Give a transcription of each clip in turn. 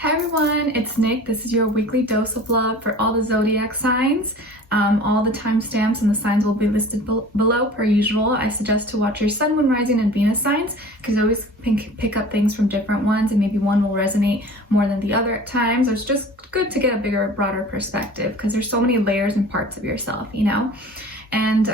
Hi everyone, it's Nick. This is your weekly dose of love for all the zodiac signs. All the timestamps and the signs will be listed below per usual. I suggest to watch your sun, moon, rising, and Venus signs because you always pick up things from different ones and maybe one will resonate more than the other at times. It's just good to get a bigger, broader perspective because there's so many layers and parts of yourself, you know? And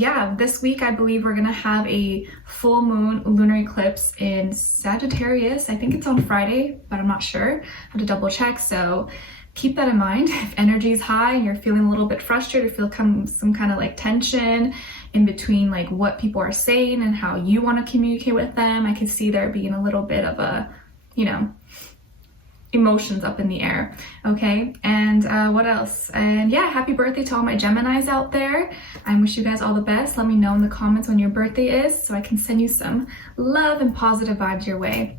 yeah, this week I believe we're gonna have a full moon lunar eclipse in Sagittarius. I think it's on Friday, but I'm not sure. I have to double check, so keep that in mind. If energy is high and you're feeling a little bit frustrated, feel some kind of like tension in between like what people are saying and how you want to communicate with them, I could see there being a little bit of a, you know, emotions up in the air. Okay, and what else? And yeah, happy birthday to all my Geminis out there. I wish you guys all the best. Let me know in the comments when your birthday is so I can send you some love and positive vibes your way.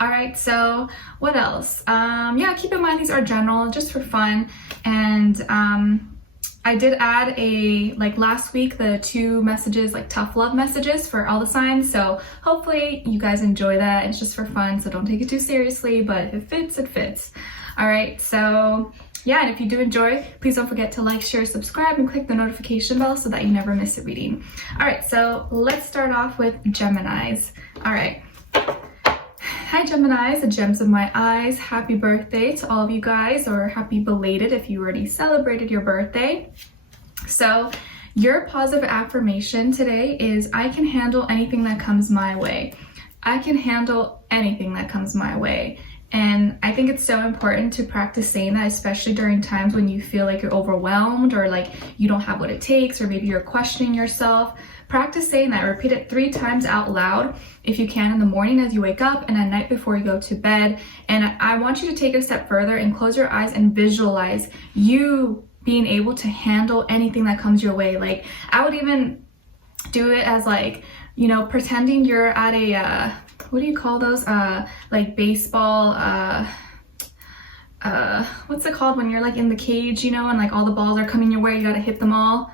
All right, so what else? Yeah, keep in mind these are general, just for fun. And I did add like last week, the 2 messages, like tough love messages for all the signs. So hopefully you guys enjoy that. It's just for fun, so don't take it too seriously, but if it fits, it fits. All right, so yeah, and if you do enjoy, please don't forget to like, share, subscribe, and click the notification bell so that you never miss a reading. All right, so let's start off with Geminis. All right. Hi Geminis, the gems of my eyes. Happy birthday to all of you guys, or happy belated if you already celebrated your birthday. So your positive affirmation today is, I can handle anything that comes my way. I can handle anything that comes my way. And I think it's so important to practice saying that, especially during times when you feel like you're overwhelmed or like you don't have what it takes, or maybe you're questioning yourself. Practice saying that. Repeat it 3 times out loud if you can, in the morning as you wake up and at night before you go to bed. And I want you to take it a step further and close your eyes and visualize you being able to handle anything that comes your way. Like, I would even do it as like, you know, pretending you're at a what do you call those, like baseball, what's it called when you're like in the cage, you know, and like all the balls are coming your way, you gotta hit them all.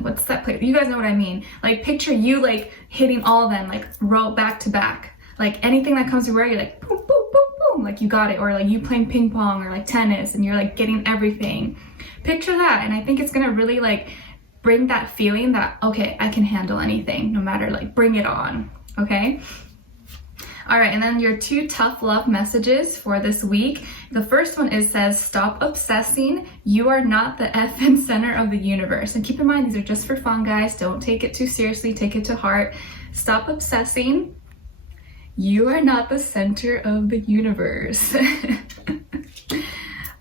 What's that play? You guys know what I mean. Like, picture you like hitting all of them, like row back to back. Like anything that comes your way, you're like boom, boom, boom, boom, like you got it. Or like you playing ping pong or like tennis and you're like getting everything. Picture that, and I think it's gonna really like bring that feeling that, okay, I can handle anything, no matter, like, bring it on, okay? All right, and then your 2 tough love messages for this week. The first one says, stop obsessing. You are not the effing center of the universe. And keep in mind, these are just for fun, guys. Don't take it too seriously. Take it to heart. Stop obsessing. You are not the center of the universe.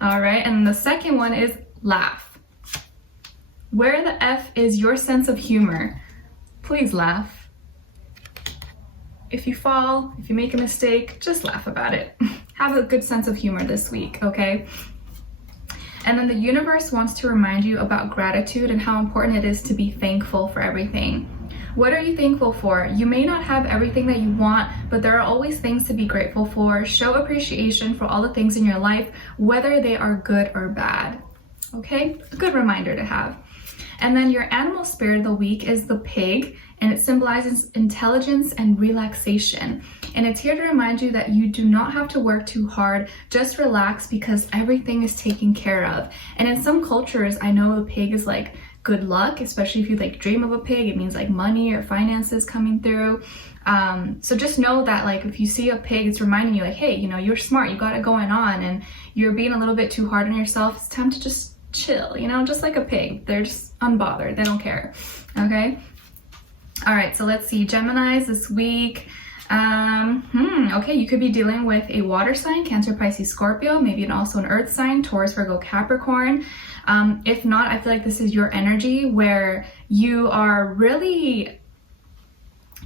All right, and the second one is laugh. Where the F is your sense of humor? Please laugh. If you fall, if you make a mistake, just laugh about it. Have a good sense of humor this week, okay? And then the universe wants to remind you about gratitude and how important it is to be thankful for everything. What are you thankful for? You may not have everything that you want, but there are always things to be grateful for. Show appreciation for all the things in your life, whether they are good or bad, okay? A good reminder to have. And then your animal spirit of the week is the pig, and it symbolizes intelligence and relaxation. And it's here to remind you that you do not have to work too hard, just relax because everything is taken care of. And in some cultures, I know the pig is like good luck, especially if you like dream of a pig, it means like money or finances coming through. So just know that like if you see a pig, it's reminding you like, hey, you know, you're smart, you got it going on, and you're being a little bit too hard on yourself. It's time to just chill, you know, just like a pig. They're just unbothered, they don't care, okay? All right, so let's see, Geminis this week. Okay, you could be dealing with a water sign, Cancer, Pisces, Scorpio, maybe also an earth sign, Taurus, Virgo, Capricorn. If not, I feel like this is your energy where you are really,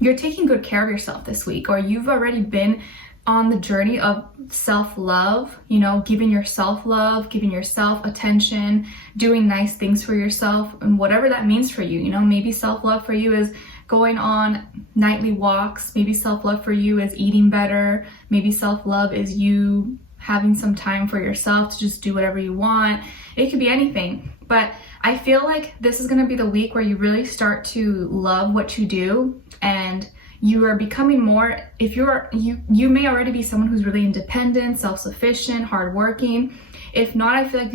you're taking good care of yourself this week, or you've already been on the journey of self-love, you know, giving yourself love, giving yourself attention, doing nice things for yourself, and whatever that means for you. You know, maybe self-love for you is going on nightly walks. Maybe self-love for you is eating better. Maybe self-love is you having some time for yourself to just do whatever you want. It could be anything. But I feel like this is going to be the week where you really start to love what you do, and you are becoming more, if you may already be someone who's really independent, self-sufficient, hardworking. If not, I feel like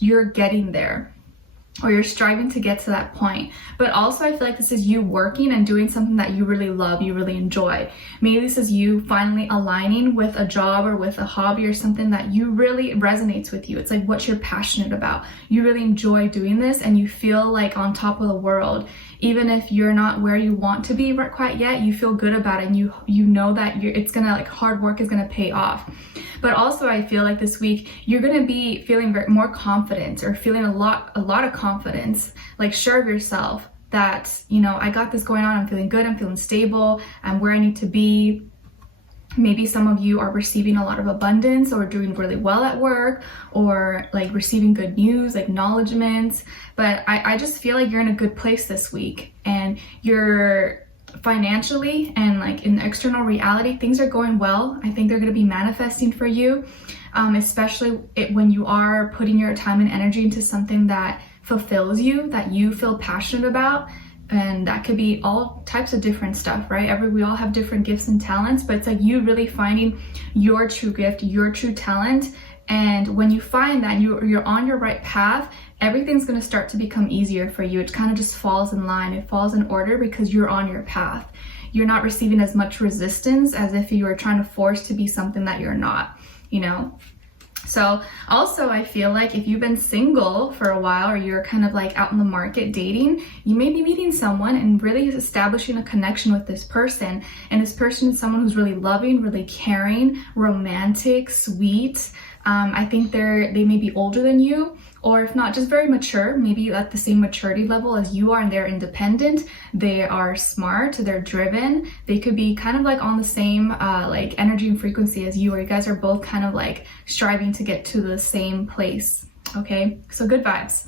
you're getting there, or you're striving to get to that point. But also I feel like this is you working and doing something that you really love, you really enjoy. Maybe this is you finally aligning with a job or with a hobby or something that you really resonates with you. It's like what you're passionate about. You really enjoy doing this and you feel like on top of the world. Even if you're not where you want to be quite yet, you feel good about it, and you know that it's gonna, like, hard work is gonna pay off. But also I feel like this week you're gonna be feeling more confident, or feeling a lot of confidence, like sure of yourself that, you know, I got this going on, I'm feeling good, I'm feeling stable, I'm where I need to be. Maybe some of you are receiving a lot of abundance, or doing really well at work, or like receiving good news, acknowledgements. But I just feel like you're in a good place this week, and you're financially and like in the external reality, things are going well. I think they're going to be manifesting for you, especially when you are putting your time and energy into something that fulfills you, that you feel passionate about. And that could be all types of different stuff, right? We all have different gifts and talents, but it's like you really finding your true gift, your true talent. And when you find that you're on your right path, everything's going to start to become easier for you. It kind of just falls in line. It falls in order because you're on your path. You're not receiving as much resistance as if you were trying to force to be something that you're not, you know? So also I feel like if you've been single for a while, or you're kind of like out in the market dating, you may be meeting someone and really establishing a connection with this person. And this person is someone who's really loving, really caring, romantic, sweet. I think they may be older than you, or if not, just very mature, maybe at the same maturity level as you are, and they're independent, they are smart, they're driven. They could be kind of like on the same like energy and frequency as you, or you guys are both kind of like striving to get to the same place. Okay, so good vibes.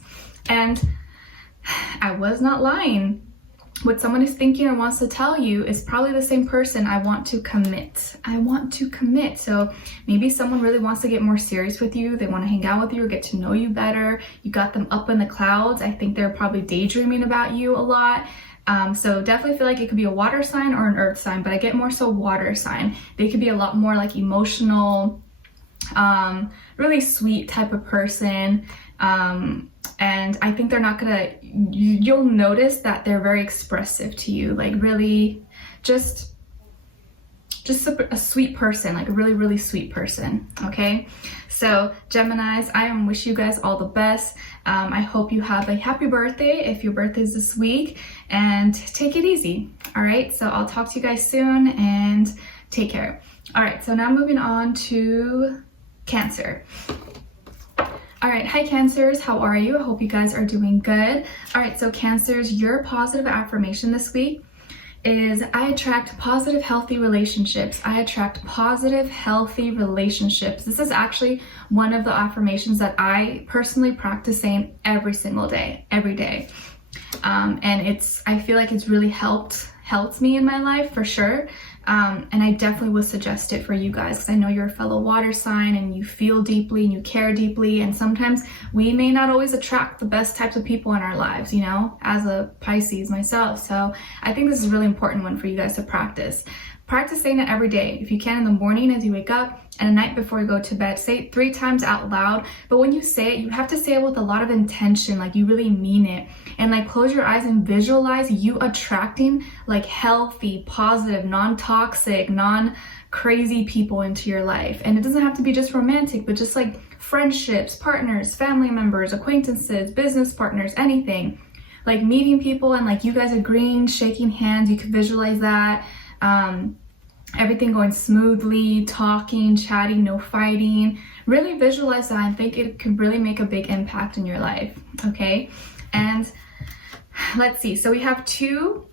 And I was not lying. What someone is thinking or wants to tell you is probably the same person. I want to commit. I want to commit. So maybe someone really wants to get more serious with you. They want to hang out with you or get to know you better. You got them up in the clouds. I think they're probably daydreaming about you a lot. So definitely feel like it could be a water sign or an earth sign, but I get more so water sign. They could be a lot more like emotional, really sweet type of person. And I think they're not gonna, you'll notice that they're very expressive to you, like really just a sweet person, like a really, really sweet person, okay? So Geminis, I wish you guys all the best. I hope you have a happy birthday if your birthday is this week, and take it easy, all right? So I'll talk to you guys soon, and take care. All right, so now moving on to Cancer. All right, hi Cancers, how are you? I hope you guys are doing good. All right, so Cancers, your positive affirmation this week is I attract positive, healthy relationships. I attract positive, healthy relationships. This is actually one of the affirmations that I personally practice saying every single day, every day. And I feel like it's really helped me in my life for sure. And I definitely would suggest it for you guys, because I know you're a fellow water sign and you feel deeply and you care deeply, and sometimes we may not always attract the best types of people in our lives, you know, as a Pisces myself. So I think this is a really important one for you guys to practice. Practice saying it every day. If you can, in the morning as you wake up, and at night before you go to bed. Say it 3 times out loud. But when you say it, you have to say it with a lot of intention, like you really mean it. And like close your eyes and visualize you attracting like healthy, positive, non-toxic, non-crazy people into your life. And it doesn't have to be just romantic, but just like friendships, partners, family members, acquaintances, business partners, anything. Like meeting people and like you guys agreeing, shaking hands, you can visualize that. Everything going smoothly, talking, chatting, no fighting. Really visualize that. I think it could really make a big impact in your life, okay? And let's see, so we have 2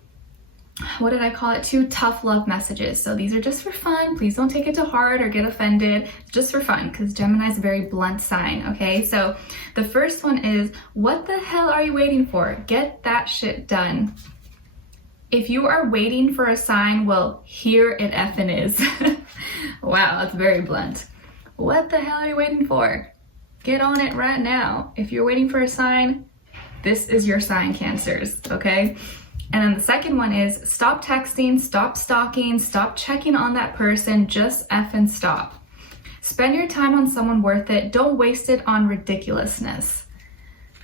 tough love messages. So these are just for fun. Please don't take it to heart or get offended. Just for fun, because Gemini is a very blunt sign, okay? So the first one is, what the hell are you waiting for? Get that shit done. If you are waiting for a sign, well, here it effing is. Wow, that's very blunt. What the hell are you waiting for? Get on it right now. If you're waiting for a sign, this is your sign, Cancers, okay? And then the second one is stop texting, stop stalking, stop checking on that person, just effing stop. Spend your time on someone worth it. Don't waste it on ridiculousness.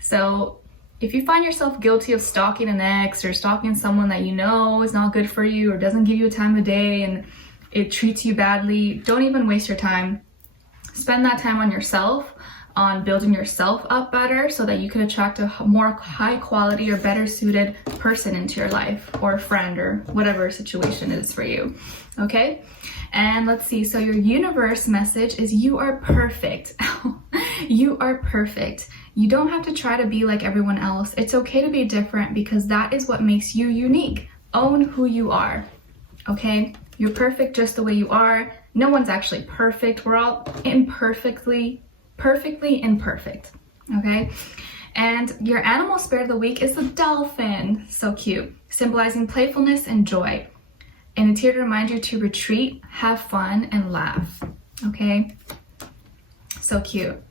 So if you find yourself guilty of stalking an ex or stalking someone that you know is not good for you or doesn't give you a time of day and it treats you badly, don't even waste your time. Spend that time on yourself, on building yourself up better so that you can attract a more high quality or better suited person into your life, or a friend, or whatever situation is for you. Okay? And let's see, so your universe message is you are perfect. You are perfect. You don't have to try to be like everyone else. It's okay to be different because that is what makes you unique. Own who you are. Okay? You're perfect just the way you are. No one's actually perfect. We're all perfectly imperfect. Okay? And your animal spirit of the week is the dolphin. So cute. Symbolizing playfulness and joy. And it's here to remind you to retreat, have fun, and laugh. Okay? So cute.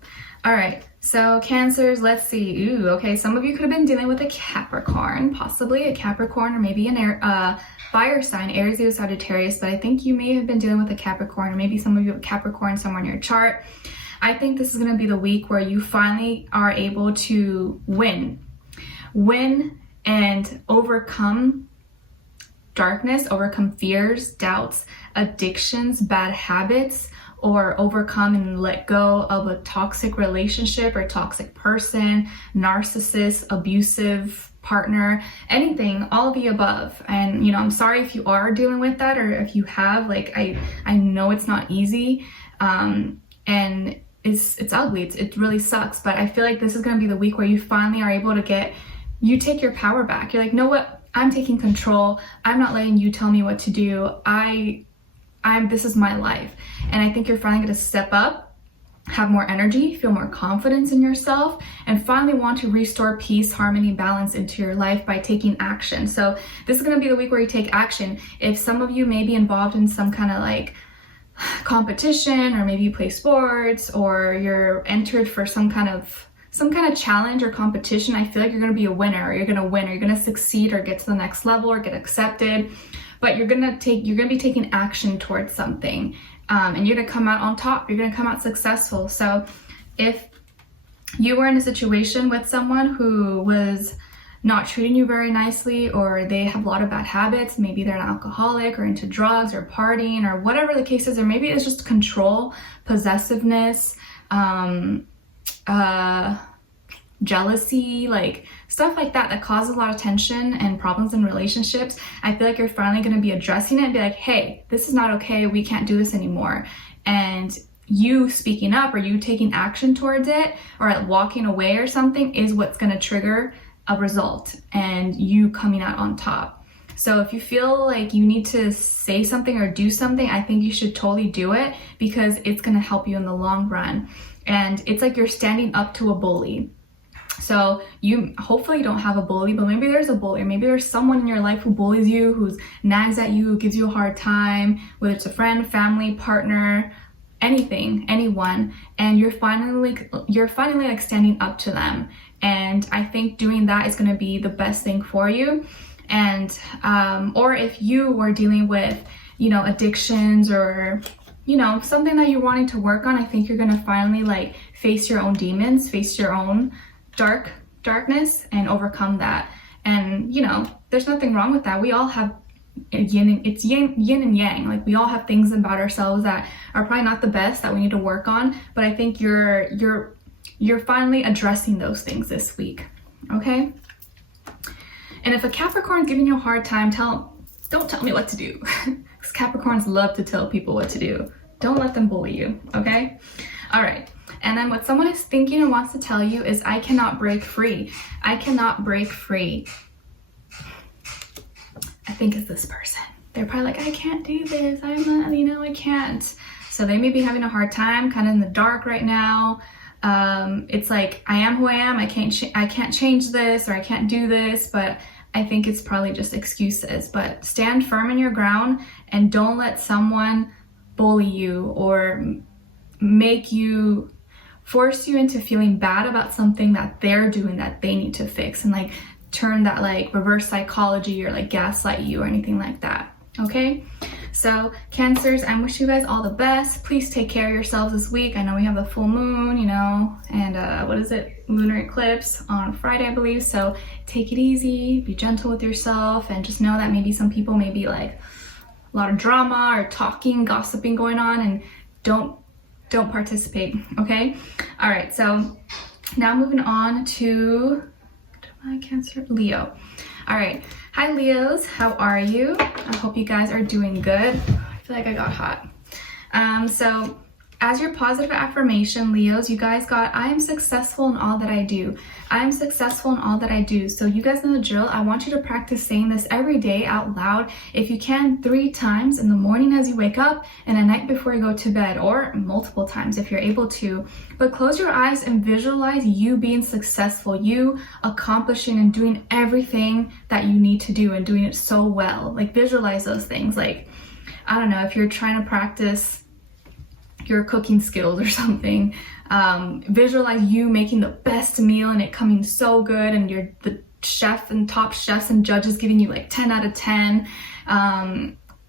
All right. So Cancers, let's see. Ooh, okay. Some of you could have been dealing with a Capricorn, possibly a Capricorn, or maybe an fire sign, Aries, Leo, Sagittarius. But I think you may have been dealing with a Capricorn, or maybe some of you have Capricorn somewhere in your chart. I think this is going to be the week where you finally are able to win and overcome darkness, overcome fears, doubts, addictions, bad habits, or overcome and let go of a toxic relationship or toxic person, narcissist, abusive partner, anything, all of the above. And, you know, I'm sorry if you are dealing with that, or if you have, like, I know it's not easy, and it's ugly, it really sucks, but I feel like this is going to be the week where you finally are able to you take your power back. You're like, know what? I'm taking control. I'm not letting you tell me what to do. This is my life. And I think you're finally going to step up, have more energy, feel more confidence in yourself, and finally want to restore peace, harmony, balance into your life by taking action. So this is going to be the week where you take action. If some of you may be involved in some kind of like competition, or maybe you play sports, or you're entered for some kind of challenge or competition, I feel like you're going to be a winner, or you're going to win, or you're going to succeed, or get to the next level, or get accepted. But you're going to be taking action towards something, and you're going to come out on top. You're going to come out successful. So if you were in a situation with someone who was not treating you very nicely, or they have a lot of bad habits, maybe they're an alcoholic or into drugs or partying or whatever the case is, or maybe it's just control, possessiveness, jealousy, like stuff like that causes a lot of tension and problems in relationships. I feel like you're finally going to be addressing it and be like, hey, this is not okay, we can't do this anymore. And you speaking up, or you taking action towards it, or walking away or something, is what's going to trigger a result and you coming out on top. So if you feel like you need to say something or do something, I think you should totally do it, because it's going to help you in the long run. And it's like you're standing up to a bully. So you hopefully don't have a bully, but maybe there's a bully, or maybe there's someone in your life who bullies you, who nags at you, who gives you a hard time, whether it's a friend, family, partner, anything, anyone, and you're finally like standing up to them. And I think doing that is going to be the best thing for you. And or if you were dealing with, you know, addictions, or, you know, something that you're wanting to work on, I think you're going to finally like face your own demons, face your own darkness, and overcome that. And, you know, there's nothing wrong with that. We all have yin and yang. Like, we all have things about ourselves that are probably not the best, that we need to work on. But I think you're finally addressing those things this week. Okay? And if a Capricorn's giving you a hard time, don't tell me what to do. Because Capricorns love to tell people what to do. Don't let them bully you. Okay? All right. And then what someone is thinking and wants to tell you is, I cannot break free. I cannot break free. I think it's this person. They're probably like, I can't do this. I'm not, you know, I can't. So they may be having a hard time, kind of in the dark right now. It's like, I am who I am. I can't change this, or I can't do this. But I think it's probably just excuses. But stand firm in your ground, and don't let someone bully you or force you into feeling bad about something that they're doing that they need to fix. And like, turn that like reverse psychology or like gaslight you or anything like that. Okay, so Cancers, I wish you guys all the best. Please take care of yourselves this week. I know we have the full moon, you know, and what is it, lunar eclipse on Friday, I believe. So take it easy, be gentle with yourself, and just know that maybe some people may be like a lot of drama or talking, gossiping going on, and don't participate. Okay, all right, so now moving on to my Cancer, Leo. All right, hi Leos, how are you? I hope you guys are doing good. I feel like I got hot. So as your positive affirmation, Leos, you guys got, I am successful in all that I do. I am successful in all that I do. So you guys know the drill. I want you to practice saying this every day out loud. If you can, 3 times in the morning as you wake up and at night before you go to bed, or multiple times if you're able to. But close your eyes and visualize you being successful, you accomplishing and doing everything that you need to do and doing it so well. Like visualize those things. Like, I don't know, if you're trying to practice your cooking skills or something, visualize you making the best meal and it coming so good, and you're the chef and top chefs and judges giving you like 10 out of 10.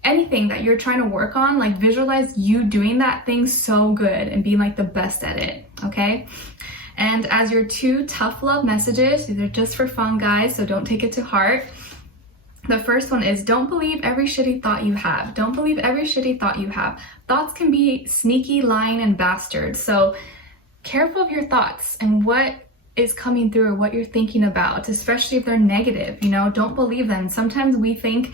Anything that you're trying to work on, like visualize you doing that thing so good and being like the best at it. Okay, and as your 2 tough love messages, these are just for fun, guys, so don't take it to heart. The first one is, don't believe every shitty thought you have. Don't believe every shitty thought you have. Thoughts can be sneaky, lying, and bastards. So careful of your thoughts and what is coming through or what you're thinking about, especially if they're negative. You know, don't believe them. Sometimes we think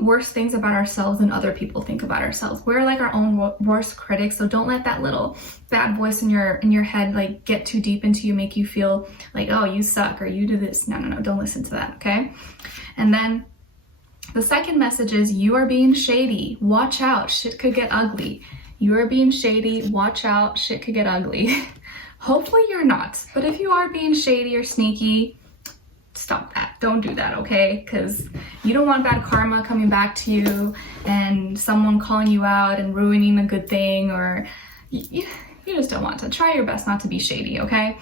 worse things about ourselves than other people think about ourselves. We're like our own worst critics, so don't let that little bad voice in your head like get too deep into you, make you feel like, oh, you suck or you do this. No, don't listen to that, okay? And then the second message is, you are being shady. Watch out, shit could get ugly. You are being shady, watch out, shit could get ugly. Hopefully you're not, but if you are being shady or sneaky, stop that. Don't do that, okay? Because you don't want bad karma coming back to you and someone calling you out and ruining a good thing, or you just don't want to. Try your best not to be shady, okay?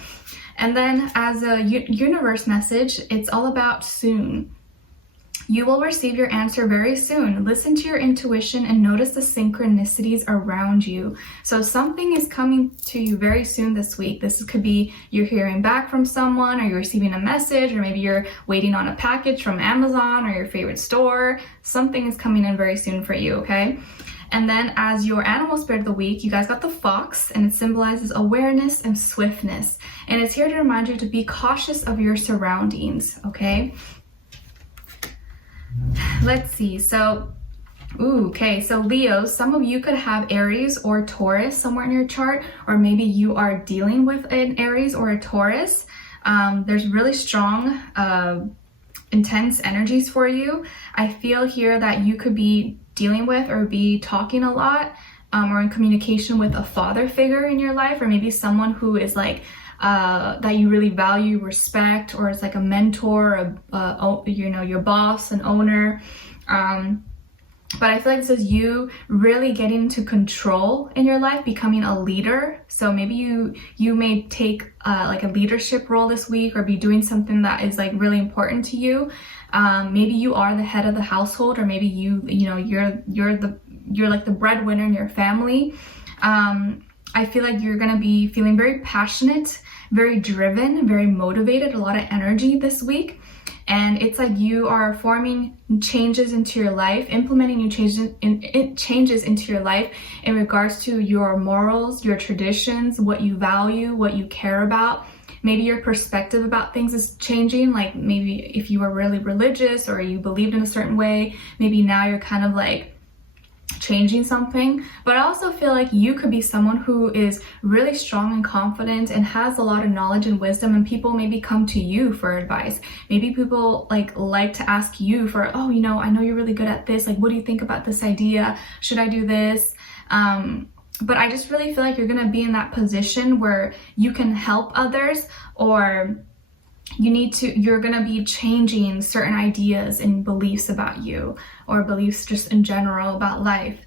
And then as a universe message, it's all about soon. You will receive your answer very soon. Listen to your intuition and notice the synchronicities around you. So something is coming to you very soon this week. This could be you're hearing back from someone, or you're receiving a message, or maybe you're waiting on a package from Amazon or your favorite store. Something is coming in very soon for you, okay? And then as your animal spirit of the week, you guys got the fox, and it symbolizes awareness and swiftness. And it's here to remind you to be cautious of your surroundings, okay? Let's see, so Leos, some of you could have Aries or Taurus somewhere in your chart, or maybe you are dealing with an Aries or a Taurus. There's really strong, intense energies for you. I feel here that you could be dealing with or be talking a lot, or in communication with a father figure in your life, or maybe someone who is like, that you really value, respect, or is like a mentor, your boss, an owner. But I feel like this is you really getting into control in your life, becoming a leader. So maybe you may take like a leadership role this week, or be doing something that is like really important to you. Maybe you are the head of the household, or maybe you're like the breadwinner in your family. I feel like you're gonna be feeling very passionate, very driven, very motivated, a lot of energy this week. And it's like you are forming changes into your life, implementing new changes into your life in regards to your morals, your traditions, what you value, what you care about. Maybe your perspective about things is changing. Like maybe if you were really religious or you believed in a certain way, maybe now you're kind of like changing something. But I also feel like you could be someone who is really strong and confident and has a lot of knowledge and wisdom, and people maybe come to you for advice. Maybe people like to ask you for, oh, I know you're really good at this, like what do you think about this idea, should I do this? But I just really feel like you're gonna be in that position where you can help others, or you're gonna be changing certain ideas and beliefs about you, or beliefs just in general about life.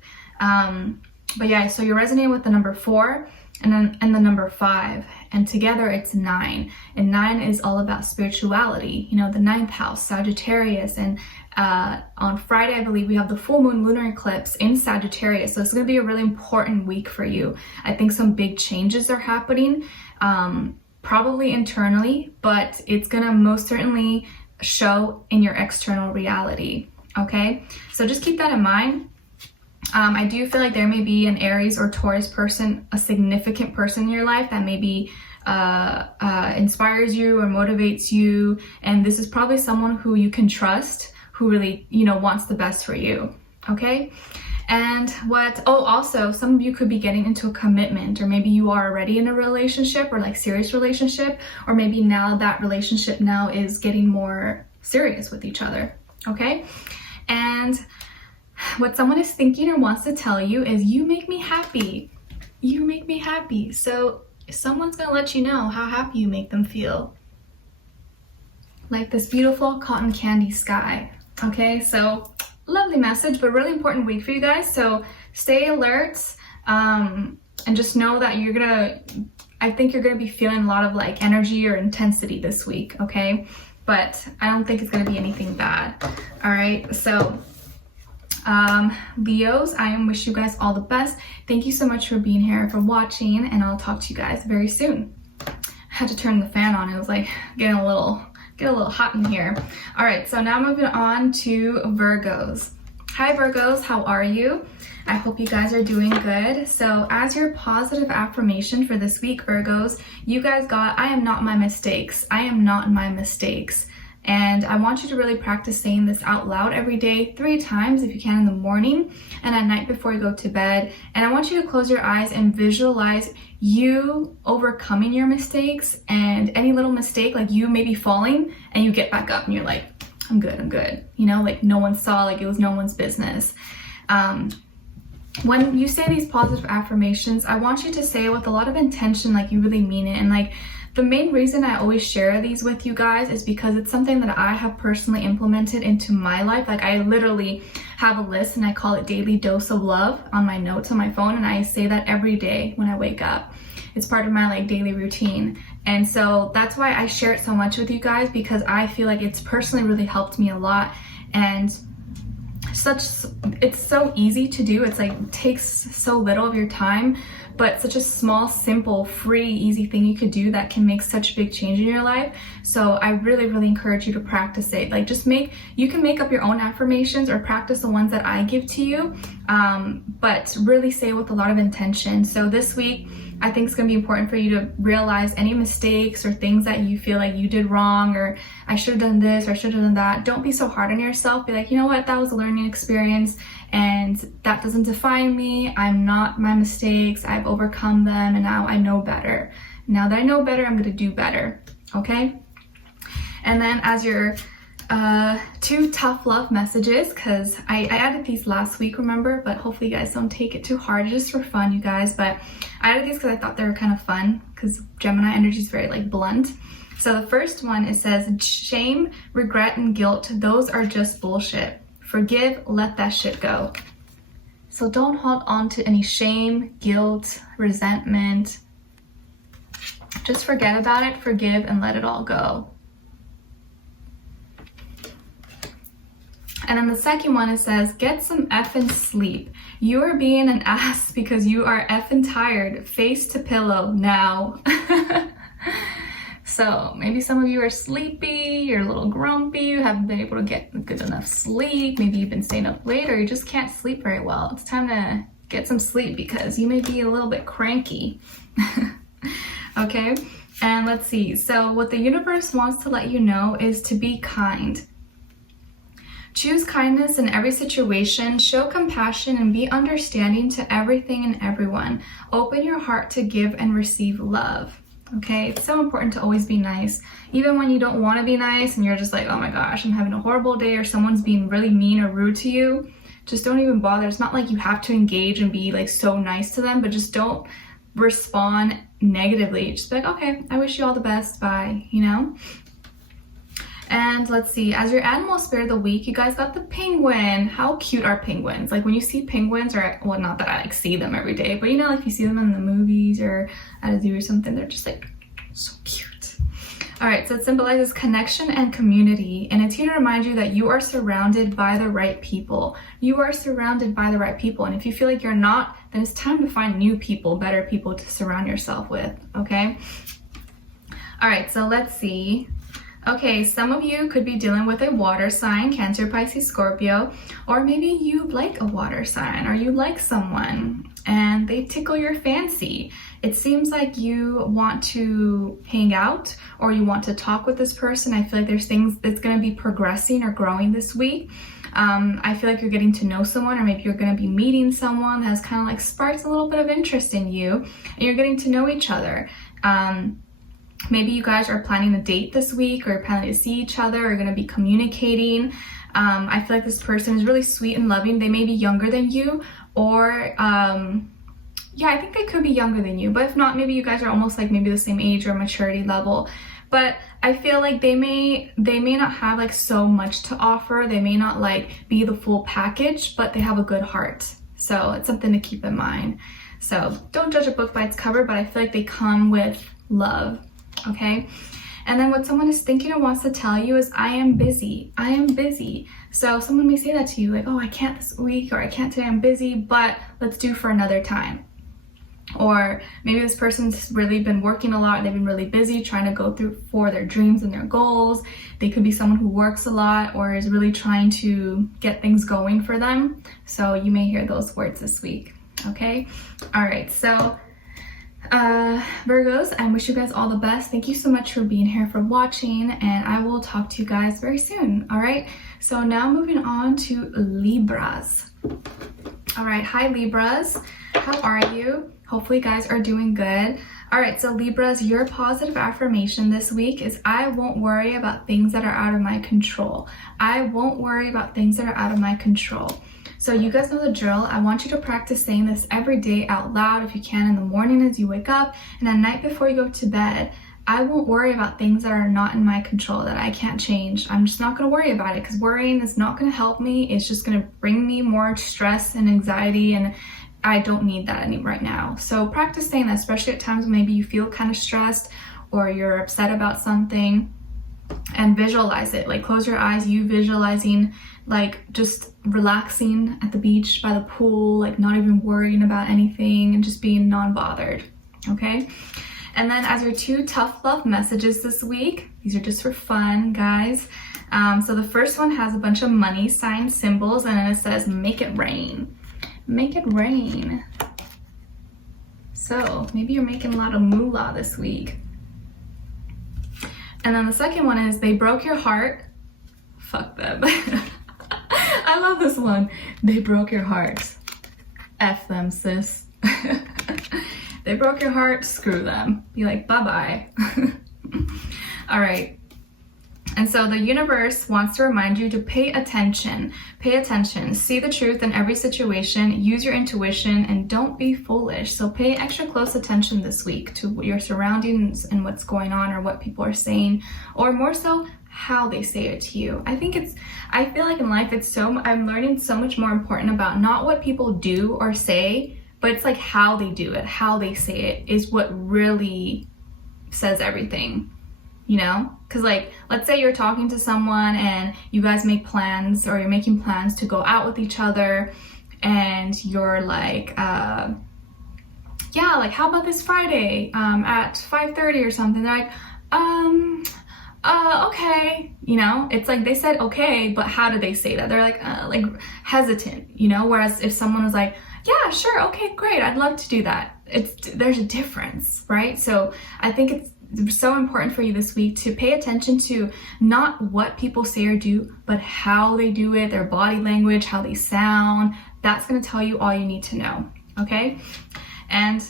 But yeah, so you're resonating with the number 4 and the number 5, and together it's 9. And 9 is all about spirituality, you know, the 9th house, Sagittarius. And on Friday, I believe we have the full moon lunar eclipse in Sagittarius. So it's going to be a really important week for you. I think some big changes are happening, probably internally, but it's going to most certainly show in your external reality. Okay, so just keep that in mind. I do feel like there may be an Aries or Taurus person, a significant person in your life that maybe inspires you or motivates you. And this is probably someone who you can trust, who really, you know, wants the best for you. Okay. And also some of you could be getting into a commitment, or maybe you are already in a relationship or like serious relationship, or maybe now that relationship now is getting more serious with each other. Okay. And what someone is thinking or wants to tell you is, you make me happy. You make me happy. So someone's going to let you know how happy you make them feel. Like this beautiful cotton candy sky. Okay, so lovely message, but really important week for you guys. So stay alert, and just know that I think you're going to be feeling a lot of like energy or intensity this week. Okay, but I don't think it's going to be anything bad. All right, so Leos, I wish you guys all the best. Thank you so much for being here, for watching, and I'll talk to you guys very soon. I had to turn the fan on. It was like getting a little hot in here. All right, so now moving on to Virgos. Hi Virgos, how are you? I hope you guys are doing good. So as your positive affirmation for this week, Virgos, you guys got, I am not my mistakes. I am not my mistakes. And I want you to really practice saying this out loud every day, 3 times if you can, in the morning and at night before you go to bed. And I want you to close your eyes and visualize you overcoming your mistakes, and any little mistake, like you maybe falling and you get back up and you're like, I'm good. You know, like no one saw, like it was no one's business. When you say these positive affirmations, I want you to say it with a lot of intention, like you really mean it. And like, the main reason I always share these with you guys is because it's something that I have personally implemented into my life. Like I literally have a list and I call it Daily Dose of Love on my notes on my phone, and I say that every day when I wake up. It's part of my like daily routine. And so that's why I share it so much with you guys, because I feel like it's personally really helped me a lot. And it's so easy to do. It's like takes so little of your time, but such a small, simple, free, easy thing you could do that can make such a big change in your life. So I really encourage you to practice it. Like you can make up your own affirmations or practice the ones that I give to you, but really say with a lot of intention. So this week, I think it's going to be important for you to realize any mistakes or things that you feel like you did wrong, or I should have done this or I should have done that. Don't be so hard on yourself. Be like, you know what, that was a learning experience and that doesn't define me. I'm not my mistakes. I've overcome them and now I know better. Now that I know better, I'm going to do better. Okay? And then as your 2 tough love messages, because I added these last week, remember, but hopefully you guys don't take it too hard, just for fun, you guys. But I added these because I thought they were kind of fun, because Gemini energy is very like blunt. So the first one, it says, shame, regret, and guilt, those are just bullshit. Forgive, let that shit go. So don't hold on to any shame, guilt, resentment. Just forget about it, forgive, and let it all go. And then the second one, it says, get some effing sleep. You are being an ass because you are effing tired. Face to pillow now. So maybe some of you are sleepy, you're a little grumpy, you haven't been able to get good enough sleep. Maybe you've been staying up late, or you just can't sleep very well. It's time to get some sleep because you may be a little bit cranky. Okay, and let's see. So what the universe wants to let you know is to be kind. Choose kindness in every situation, show compassion, and be understanding to everything and everyone. Open your heart to give and receive love. Okay, it's so important to always be nice. Even when you don't want to be nice and you're just like, oh my gosh, I'm having a horrible day, or someone's being really mean or rude to you, just don't even bother. It's not like you have to engage and be like so nice to them, but just don't respond negatively. Just be like, okay, I wish you all the best, bye, you know? And let's see, as your animal spirit of the week, you guys got the penguin. How cute are penguins? Like when you see penguins, or well, not that I like see them every day, but you know, like you see them in the movies or at a zoo or something, they're just like so cute. All right, so it symbolizes connection and community, and it's here to remind you that you are surrounded by the right people. You are surrounded by the right people, and if you feel like you're not, then it's time to find new people, better people to surround yourself with, okay? All right, so let's see. Okay, some of you could be dealing with a water sign, Cancer, Pisces, Scorpio, or maybe you like a water sign, or you like someone and they tickle your fancy. It seems like you want to hang out or you want to talk with this person. I feel like there's things that's going to be progressing or growing this week. I feel like you're getting to know someone, or maybe you're going to be meeting someone that has kind of like sparks a little bit of interest in you, and you're getting to know each other. Maybe you guys are planning a date this week, or you're planning to see each other, or going to be communicating. I feel like this person is really sweet and loving. They may be younger than you, or yeah, I think they could be younger than you, but if not, maybe you guys are almost like maybe the same age or maturity level. But I feel like they may not have like so much to offer. They may not like be the full package, but they have a good heart. So it's something to keep in mind. So don't judge a book by its cover, but I feel like they come with love. Okay, and then what someone is thinking or wants to tell you is, I am busy. I am busy. So someone may say that to you, like, oh, I can't this week, or I can't today, I'm busy, but let's do for another time. Or maybe this person's really been working a lot, they've been really busy trying to go through for their dreams and their goals. They could be someone who works a lot or is really trying to get things going for them. So you may hear those words this week. Okay, all right, so Virgos, I wish you guys all the best. Thank you so much for being here, for watching, and I will talk to you guys very soon. All right, so now moving on to Libras. All right, hi Libras, how are you? Hopefully you guys are doing good. All right, so Libras, your positive affirmation this week is, I won't worry about things that are out of my control. I won't worry about things that are out of my control. So you guys know the drill. I want you to practice saying this every day out loud if you can, in the morning as you wake up, and at night before you go to bed. I won't worry about things that are not in my control, that I can't change. I'm just not going to worry about it, because worrying is not going to help me. It's just going to bring me more stress and anxiety, and I don't need that right now. So practice saying that, especially at times when maybe you feel kind of stressed or you're upset about something, and visualize it. Like close your eyes, you visualizing like just relaxing at the beach, by the pool, like not even worrying about anything and just being non-bothered. Okay, and then as your 2 tough love messages this week, these are just for fun, guys. So the first one has a bunch of money sign symbols, and then it says, make it rain. Make it rain. So maybe you're making a lot of moolah this week. And then the second one is, they broke your heart. Fuck them. I love this one. They broke your heart. F them, sis. They broke your heart, screw them. Be like, bye-bye. All right. And so the universe wants to remind you to pay attention. Pay attention. See the truth in every situation. Use your intuition and don't be foolish. So pay extra close attention this week to your surroundings and what's going on, or what people are saying, or more so, how they say it to you. I feel like in life I'm learning so much more important about not what people do or say, but it's like how they do it, how they say it is what really says everything. You know, because like, let's say you're talking to someone and you guys make plans, or you're making plans to go out with each other, and you're like, yeah, like how about this Friday at 5:30 or something. They're like, okay, you know, it's like they said okay, but how do they say that? They're like hesitant, you know, whereas if someone was like, yeah, sure, okay, great, I'd love to do that, there's a difference, right? So I think it's so important for you this week to pay attention to not what people say or do, but how they do it, their body language, how they sound. That's going to tell you all you need to know. Okay, and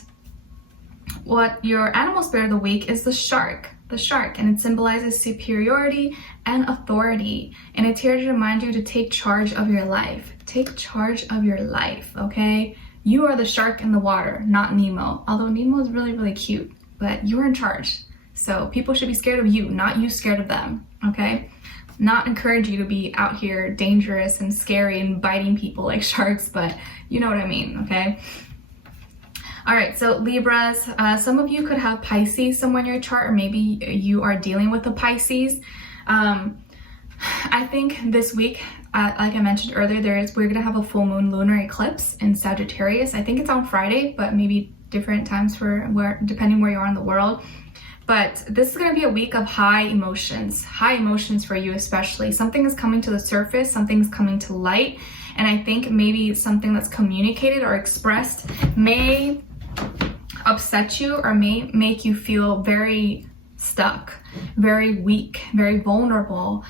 what your animal spirit of the week is the shark, and it symbolizes superiority and authority, and it's here to remind you to take charge of your life. Take charge of your life. Okay, you are the shark in the water, not Nemo, although Nemo is really, really cute, but you're in charge. So people should be scared of you, not you scared of them, okay? Not encourage you to be out here dangerous and scary and biting people like sharks, but you know what I mean, okay? All right, so Libras, some of you could have Pisces somewhere in your chart, or maybe you are dealing with a Pisces. I think this week, like I mentioned earlier, we're gonna have a full moon lunar eclipse in Sagittarius. I think it's on Friday, but maybe different times depending where you are in the world. But this is gonna be a week of high emotions for you especially. Something is coming to the surface, something's coming to light, and I think maybe something that's communicated or expressed may upset you or may make you feel very stuck, very weak, very vulnerable.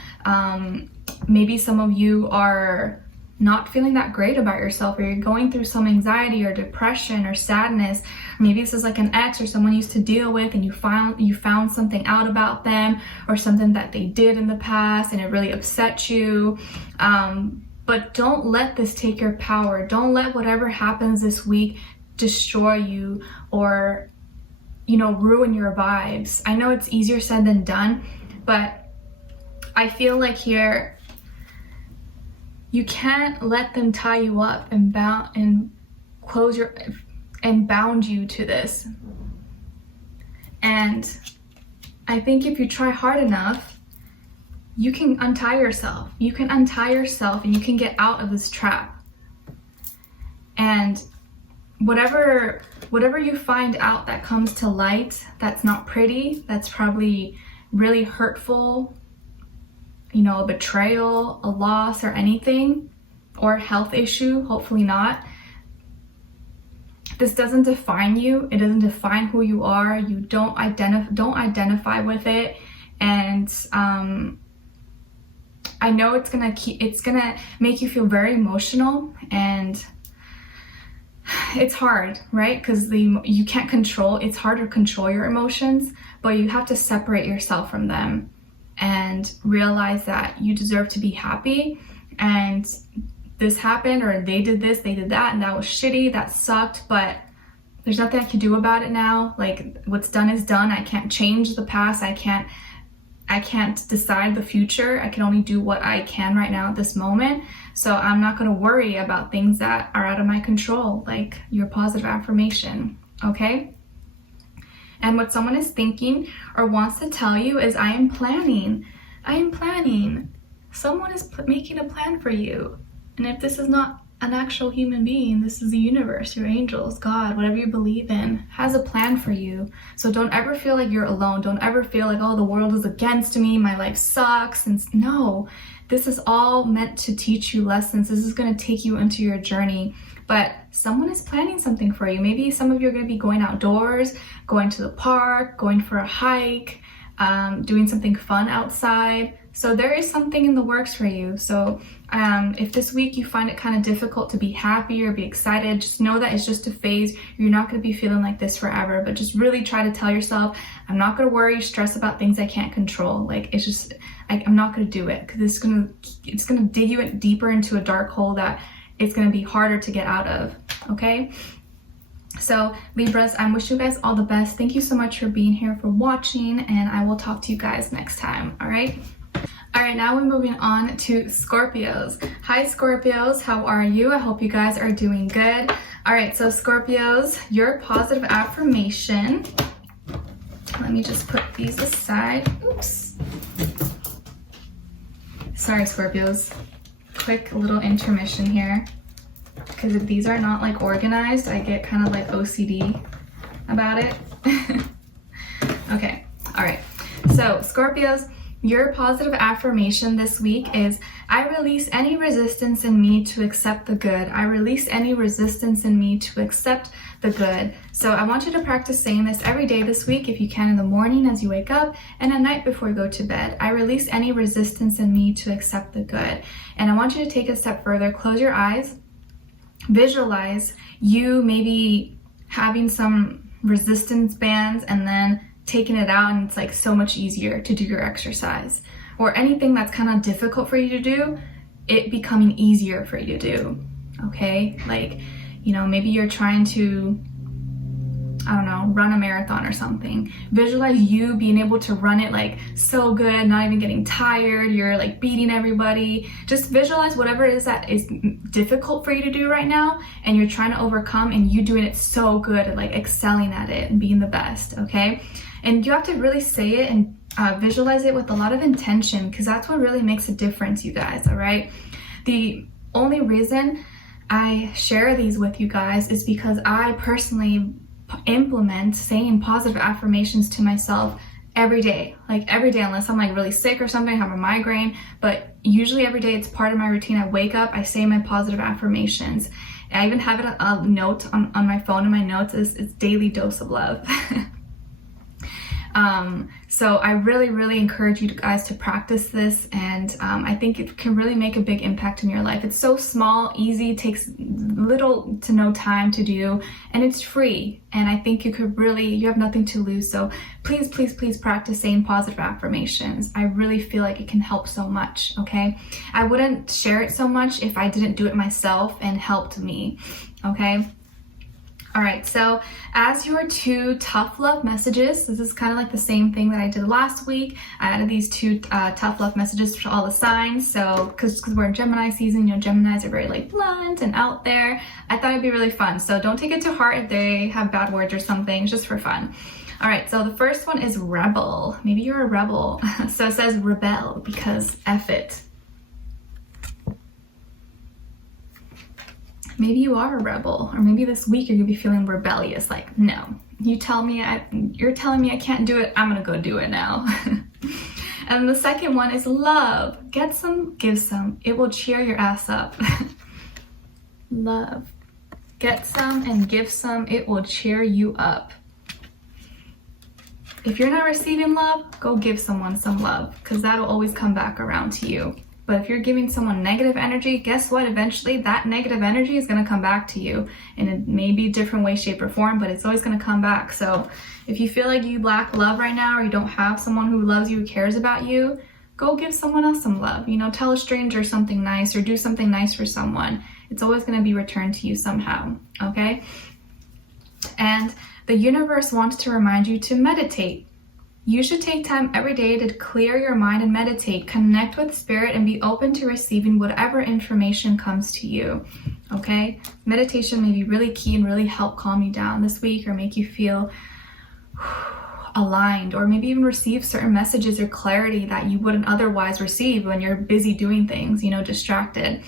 Maybe some of you are not feeling that great about yourself, or you're going through some anxiety or depression or sadness. Maybe this is like an ex or someone you used to deal with, and you found something out about them or something that they did in the past and it really upset you. But don't let this take your power. Don't let whatever happens this week destroy you or, you know, ruin your vibes. I know it's easier said than done, but I feel like here you can't let them tie you up and bound you to this. And I think if you try hard enough, you can untie yourself. You can untie yourself and you can get out of this trap. And whatever you find out that comes to light that's not pretty, that's probably really hurtful, you know, a betrayal, a loss, or anything, or a health issue, hopefully not. This doesn't define you. It doesn't define who you are. You don't identify with it. And I know it's gonna make you feel very emotional, and it's hard, right? Because you can't control. It's hard to control your emotions, but you have to separate yourself from them and realize that you deserve to be happy. And this happened, or they did this, they did that, and that was shitty, that sucked, but there's nothing I can do about it now. Like, what's done is done. I can't change the past. I can't decide the future. I can only do what I can right now at this moment. So I'm not going to worry about things that are out of my control, like your positive affirmation, okay? And what someone is thinking or wants to tell you is, I am planning. I am planning. Someone is making a plan for you. And if this is not an actual human being, this is the universe, your angels, God, whatever you believe in, has a plan for you. So don't ever feel like you're alone. Don't ever feel like, oh, the world is against me, my life sucks. And no, this is all meant to teach you lessons. This is going to take you into your journey. But someone is planning something for you. Maybe some of you are going to be going outdoors, going to the park, going for a hike, doing something fun outside. So there is something in the works for you. So if this week you find it kind of difficult to be happy or be excited, just know that it's just a phase. You're not going to be feeling like this forever, but just really try to tell yourself, I'm not going to worry, stress about things I can't control. Like, it's just, I'm not going to do it, because it's going to dig you deeper into a dark hole that it's going to be harder to get out of, okay? So Libras, I wish you guys all the best. Thank you so much for being here, for watching, and I will talk to you guys next time, all right? All right, now we're moving on to Scorpios. Hi Scorpios, how are you? I hope you guys are doing good. All right, so Scorpios, your positive affirmation. Let me just put these aside. Oops. Sorry Scorpios, quick little intermission here. Because if these are not like organized, I get kind of like OCD about it. Okay, all right. So Scorpios, your positive affirmation this week is, I release any resistance in me to accept the good. I release any resistance in me to accept the good. So I want you to practice saying this every day this week, if you can, in the morning as you wake up and at night before you go to bed. I release any resistance in me to accept the good. And I want you to take a step further. Close your eyes. Visualize you maybe having some resistance bands and then taking it out, and it's like so much easier to do your exercise, or anything that's kind of difficult for you to do, it becoming easier for you to do, okay? Like, you know, maybe you're trying to I don't know, run a marathon or something. Visualize you being able to run it like so good, not even getting tired, you're like beating everybody. Just visualize whatever it is that is difficult for you to do right now and you're trying to overcome, and you doing it so good and like excelling at it and being the best, okay? And you have to really say it and visualize it with a lot of intention, because that's what really makes a difference, you guys, all right? The only reason I share these with you guys is because I personally implement saying positive affirmations to myself every day, unless I'm like really sick or something, I have a migraine, but usually every day it's part of my routine. I wake up, I say my positive affirmations. I even have it a note on my phone, in my notes is daily dose of love. So I really encourage you guys to practice this, and I think it can really make a big impact in your life. It's so small, easy, takes little to no time to do, and it's free, and I think you have nothing to lose. So please practice saying positive affirmations. I really feel like it can help so much, okay? I wouldn't share it so much if I didn't do it myself and helped me, okay? All right, so as your 2 tough love messages, this is kind of like the same thing that I did last week. I added these 2 tough love messages for all the signs. So because we're in Gemini season, you know, Geminis are very like blunt and out there. I thought it'd be really fun. So don't take it to heart if they have bad words or something, it's just for fun. All right, so the first one is rebel. Maybe you're a rebel. So it says rebel because F it. Maybe you are a rebel, or maybe this week you're gonna be feeling rebellious, like, no, you're telling me I can't do it, I'm gonna go do it now. And the second one is love. Get some, give some. It will cheer your ass up. Love. Get some and give some. It will cheer you up. If you're not receiving love, go give someone some love, because that'll always come back around to you. But if you're giving someone negative energy, guess what? Eventually that negative energy is going to come back to you in a maybe different way, shape, or form, but it's always going to come back. So if you feel like you lack love right now, or you don't have someone who loves you, who cares about you, go give someone else some love. You know, tell a stranger something nice or do something nice for someone. It's always going to be returned to you somehow, okay? And the universe wants to remind you to meditate. You should take time every day to clear your mind and meditate, connect with spirit, and be open to receiving whatever information comes to you, okay? Meditation may be really key and really help calm you down this week, or make you feel aligned, or maybe even receive certain messages or clarity that you wouldn't otherwise receive when you're busy doing things, you know, distracted.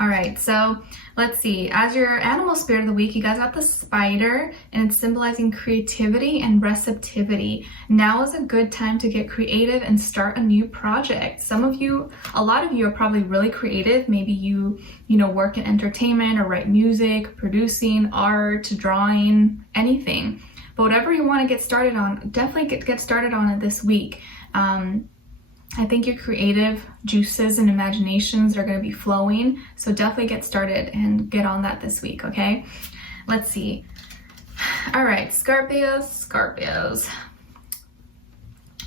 All right, so let's see. As your animal spirit of the week, you guys got the spider, and it's symbolizing creativity and receptivity. Now is a good time to get creative and start a new project. A lot of you are probably really creative. Maybe you work in entertainment or write music, producing, art, drawing, anything. But whatever you want to get started on, definitely get started on it this week. I think your creative juices and imaginations are going to be flowing. So definitely get started and get on that this week, okay? Let's see. All right, Scorpios.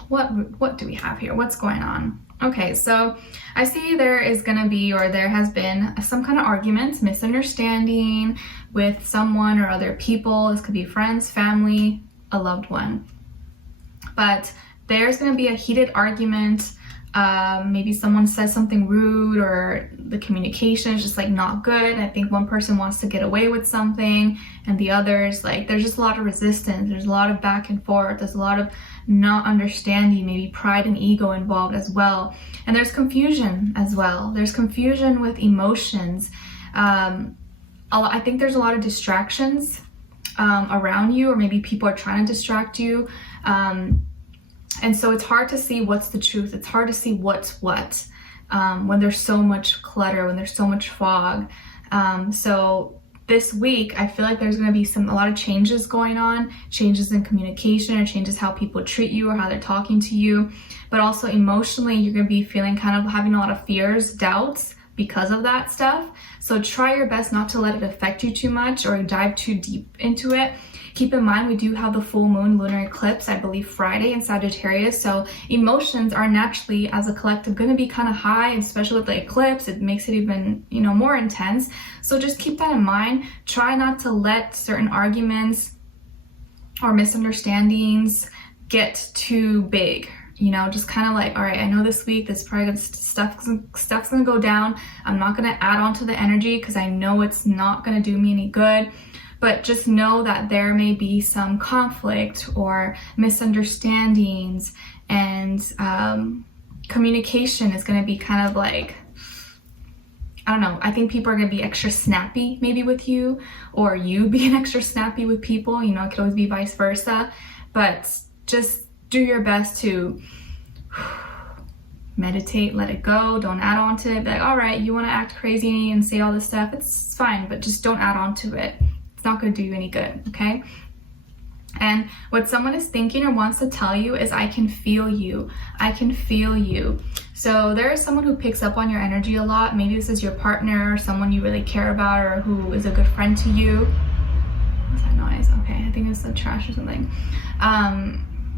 What do we have here? What's going on? Okay, so I see there is going to be, or there has been, some kind of argument, misunderstanding with someone or other people. This could be friends, family, a loved one. But there's going to be a heated argument. Maybe someone says something rude, or the communication is just like not good. I think one person wants to get away with something, and the others, like, there's just a lot of resistance. There's a lot of back and forth. There's a lot of not understanding, maybe pride and ego involved as well. And there's confusion as well. There's confusion with emotions. I think there's a lot of distractions around you, or maybe people are trying to distract you. And so it's hard to see what's the truth. It's hard to see what's what when there's so much clutter, when there's so much fog. So this week, I feel like there's going to be a lot of changes going on, changes in communication, or changes how people treat you or how they're talking to you. But also emotionally, you're going to be feeling kind of having a lot of fears, doubts because of that stuff. So try your best not to let it affect you too much or dive too deep into it. Keep in mind, we do have the full moon lunar eclipse, I believe Friday in Sagittarius. So emotions are naturally, as a collective, going to be kind of high, especially with the eclipse. It makes it even, more intense. So just keep that in mind. Try not to let certain arguments or misunderstandings get too big. You know, just kind of like, all right, I know this week this probably stuff's gonna go down. I'm not gonna add on to the energy because I know it's not gonna do me any good. But just know that there may be some conflict or misunderstandings, and communication is gonna be kind of like, I don't know, I think people are gonna be extra snappy maybe with you, or you being extra snappy with people. You know, it could always be vice versa. But just do your best to meditate, let it go, don't add on to it. Be like, all right, you want to act crazy and say all this stuff, it's fine, but just don't add on to it. It's not going to do you any good, okay? And what someone is thinking or wants to tell you is, I can feel you. I can feel you. So there is someone who picks up on your energy a lot. Maybe this is your partner or someone you really care about, or who is a good friend to you. What's that noise? Okay, I think it's the trash or something.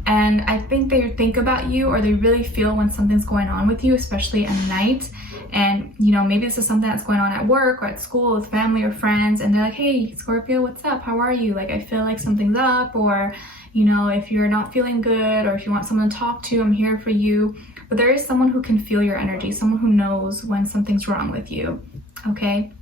And I think they think about you, or they really feel when something's going on with you, especially at night. And, you know, maybe this is something that's going on at work or at school with family or friends, and they're like, hey, Scorpio, what's up? How are you? Like, I feel like something's up, or, you know, if you're not feeling good, or if you want someone to talk to, I'm here for you. But there is someone who can feel your energy, someone who knows when something's wrong with you, okay?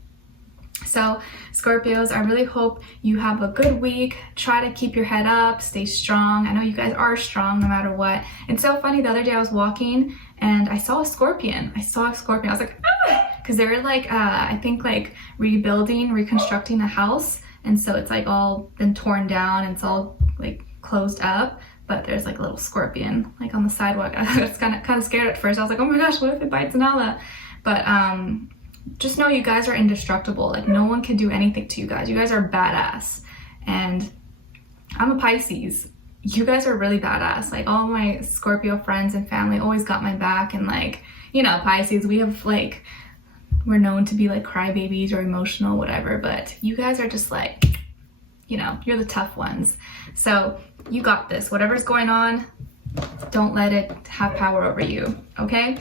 So Scorpios, I really hope you have a good week. Try to keep your head up, stay strong. I know you guys are strong no matter what. It's so funny, the other day I was walking and I saw a scorpion. I was like, ah! Because they were like, I think like reconstructing a house. And so it's like all been torn down and it's all like closed up. But there's like a little scorpion like on the sidewalk. I was kind of scared at first. I was like, oh my gosh, what if it bites Nala? But just know you guys are indestructible. Like, no one can do anything to you guys. You guys are badass. And I'm a Pisces. You guys are really badass. Like, all my Scorpio friends and family always got my back. And like, you know, Pisces, we have like, we're known to be like crybabies or emotional, whatever. But you guys are just like, you know, you're the tough ones. So you got this. Whatever's going on, don't let it have power over you, okay?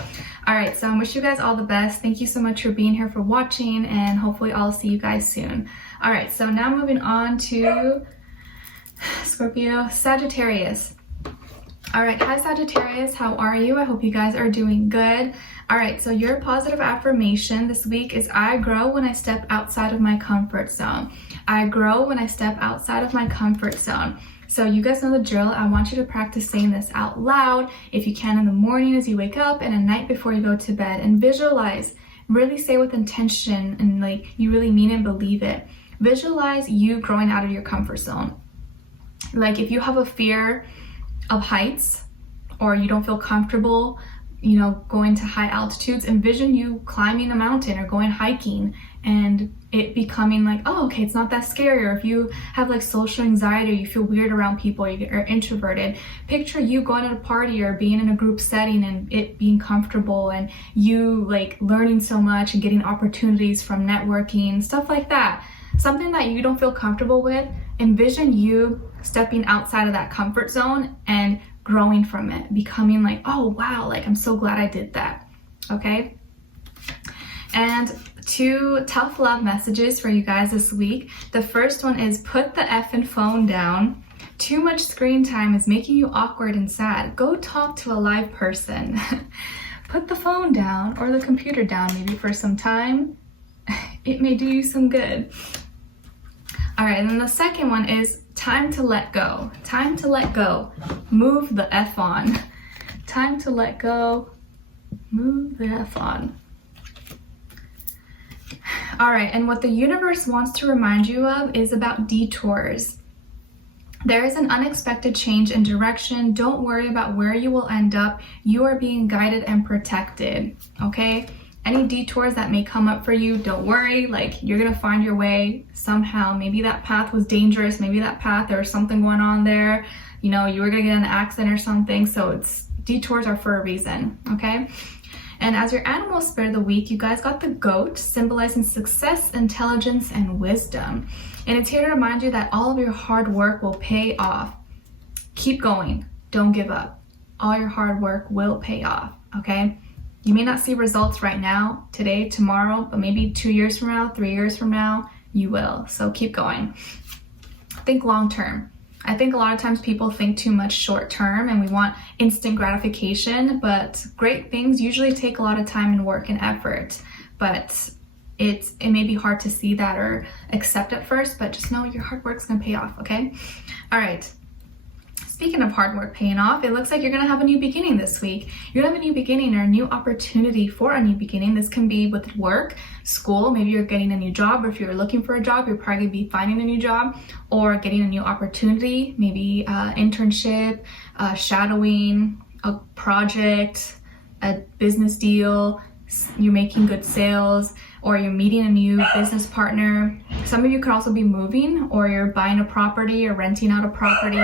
All right, so I wish you guys all the best. Thank you so much for being here, for watching, and hopefully I'll see you guys soon. All right, so now moving on to Scorpio, Sagittarius. All right, hi Sagittarius, how are you? I hope you guys are doing good. All right, so your positive affirmation this week is, I grow when I step outside of my comfort zone. I grow when I step outside of my comfort zone. So you guys know the drill. I want you to practice saying this out loud if you can in the morning as you wake up, and at night before you go to bed, and visualize. Really say with intention, and like you really mean and believe it. Visualize you growing out of your comfort zone. Like if you have a fear of heights, or you don't feel comfortable, you know, going to high altitudes, envision you climbing a mountain or going hiking and it becoming like, oh, okay, it's not that scary. Or if you have like social anxiety, or you feel weird around people, or you're introverted, picture you going at a party or being in a group setting and it being comfortable, and you like learning so much and getting opportunities from networking, stuff like that. Something that you don't feel comfortable with, envision you stepping outside of that comfort zone and growing from it, becoming like, oh wow, like I'm so glad I did that, okay? And 2 tough love messages for you guys this week. The first one is, put the effing phone down. Too much screen time is making you awkward and sad. Go talk to a live person. Put the phone down, or the computer down maybe for some time. It may do you some good. All right, and then the second one is, time to let go. Time to let go. Move the F on. Time to let go. Move the F on. All right, and what the universe wants to remind you of is about detours. There is an unexpected change in direction. Don't worry about where you will end up. You are being guided and protected, okay? Any detours that may come up for you, don't worry. Like, you're gonna find your way somehow. Maybe that path was dangerous. Maybe that path, there was something going on there. You know, you were gonna get in an accident or something. So detours are for a reason, okay? And as your animal spirit of the week, you guys got the goat, symbolizing success, intelligence, and wisdom. And it's here to remind you that all of your hard work will pay off. Keep going. Don't give up. All your hard work will pay off, okay? You may not see results right now, today, tomorrow, but maybe 2 years from now, 3 years from now, you will. So keep going. Think long term. I think a lot of times people think too much short term and we want instant gratification, but great things usually take a lot of time and work and effort. But it may be hard to see that or accept at first, but just know your hard work's gonna pay off, okay? All right. Speaking of hard work paying off, it looks like you're gonna have a new beginning this week. You're gonna have a new beginning or a new opportunity for a new beginning. This can be with work, school, maybe you're getting a new job, or if you're looking for a job, you're probably gonna be finding a new job or getting a new opportunity, maybe internship, shadowing, a project, a business deal, you're making good sales, or you're meeting a new business partner. Some of you could also be moving, or you're buying a property or renting out a property.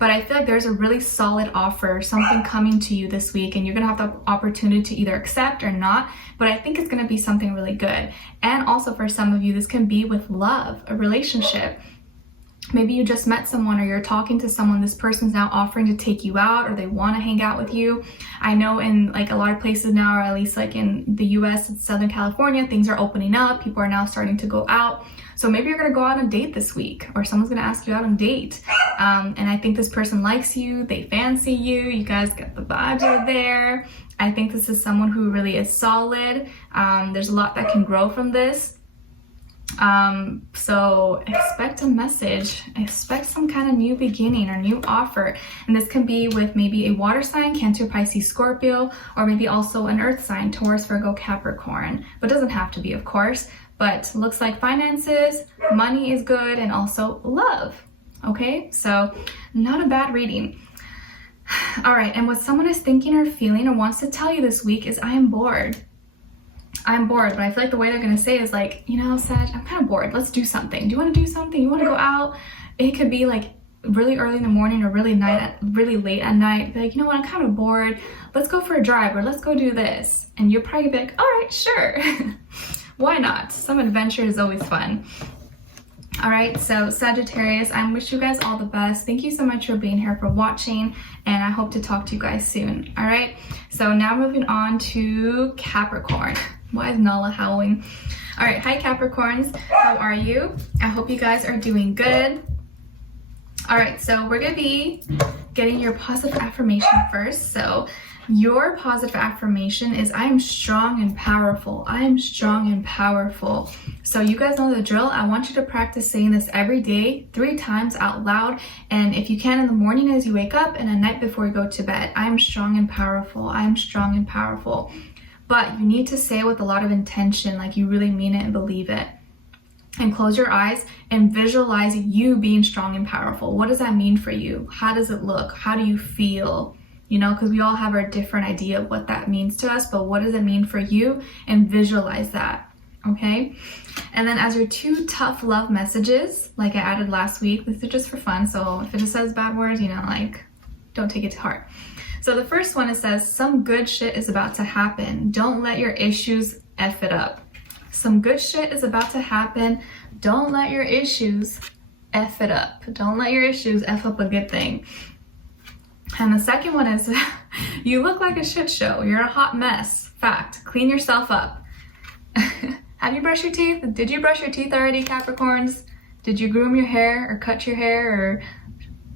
But I feel like there's a really solid offer, something coming to you this week, and you're gonna have the opportunity to either accept or not, but I think it's gonna be something really good. And also for some of you, this can be with love, a relationship. Maybe you just met someone or you're talking to someone, this person's now offering to take you out or they wanna hang out with you. I know in like a lot of places now, or at least like in the US and Southern California, things are opening up, people are now starting to go out. So maybe you're gonna go out on a date this week, or someone's gonna ask you out on a date. And I think this person likes you, they fancy you, you guys get the vibes are there. I think this is someone who really is solid. There's a lot that can grow from this. So expect a message, expect some kind of new beginning or new offer. And this can be with maybe a water sign, Cancer, Pisces, Scorpio, or maybe also an earth sign, Taurus, Virgo, Capricorn. But it doesn't have to be, of course. But looks like finances, money is good, and also love. Okay, so not a bad reading. All right, and what someone is thinking or feeling or wants to tell you this week is, I am bored. I'm bored, but I feel like the way they're gonna say is like, you know, Sag, I'm kind of bored. Let's do something. Do you want to do something? You want to go out? It could be like really early in the morning or really late at night. Be like, you know what? I'm kind of bored. Let's go for a drive, or let's go do this. And you're probably be like, all right, sure. Why not? Some adventure is always fun. All right, so Sagittarius, I wish you guys all the best. Thank you so much for being here, for watching, and I hope to talk to you guys soon. All right, so now moving on to Capricorn. Why is Nala howling? All right, hi Capricorns, how are you? I hope you guys are doing good. All right, so we're gonna be getting your positive affirmation first. So your positive affirmation is, I am strong and powerful. I am strong and powerful. So you guys know the drill. I want you to practice saying this every day, 3 times out loud. And if you can, in the morning as you wake up, and at night before you go to bed. I am strong and powerful. I am strong and powerful. But you need to say it with a lot of intention, like you really mean it and believe it. And close your eyes and visualize you being strong and powerful. What does that mean for you? How does it look? How do you feel? You know, because we all have our different idea of what that means to us, but what does it mean for you? And visualize that, okay? And then as your 2 tough love messages, like I added last week, this is just for fun, so if it just says bad words, you know, like, don't take it to heart. So the first one, it says, some good shit is about to happen. Don't let your issues F it up. Some good shit is about to happen. Don't let your issues F it up. Don't let your issues F up a good thing. And the second one is, you look like a shit show. You're a hot mess. Fact. Clean yourself up. Have you brushed your teeth? Did you brush your teeth already, Capricorns? Did you groom your hair or cut your hair or,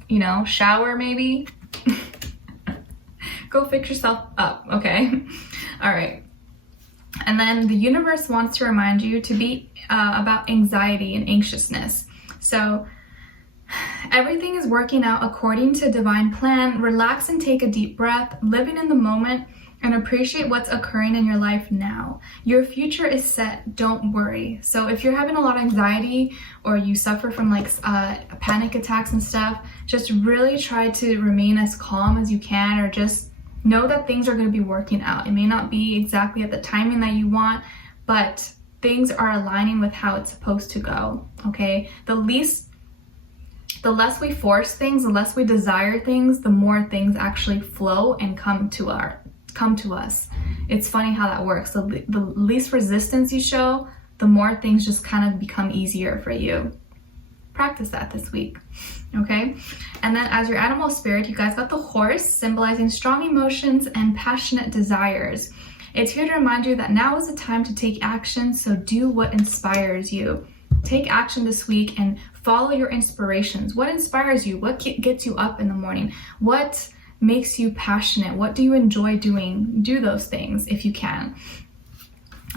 you know, shower maybe? Go fix yourself up, okay? All right. And then the universe wants to remind you to be about anxiety and anxiousness. So everything is working out according to divine plan. Relax and take a deep breath, living in the moment, and appreciate what's occurring in your life now. Your future is set, don't worry. So if you're having a lot of anxiety or you suffer from like panic attacks and stuff, just really try to remain as calm as you can, or just know that things are going to be working out. It may not be exactly at the timing that you want, but things are aligning with how it's supposed to go, okay? The less we force things, the less we desire things, the more things actually flow and come to us. It's funny how that works. The least resistance you show, the more things just kind of become easier for you. Practice that this week, okay? And then as your animal spirit, you guys got the horse, symbolizing strong emotions and passionate desires. It's here to remind you that now is the time to take action, so do what inspires you. take action this week and follow your inspirations. What inspires you? What gets you up in the morning? What makes you passionate? What do you enjoy doing? Do those things if you can.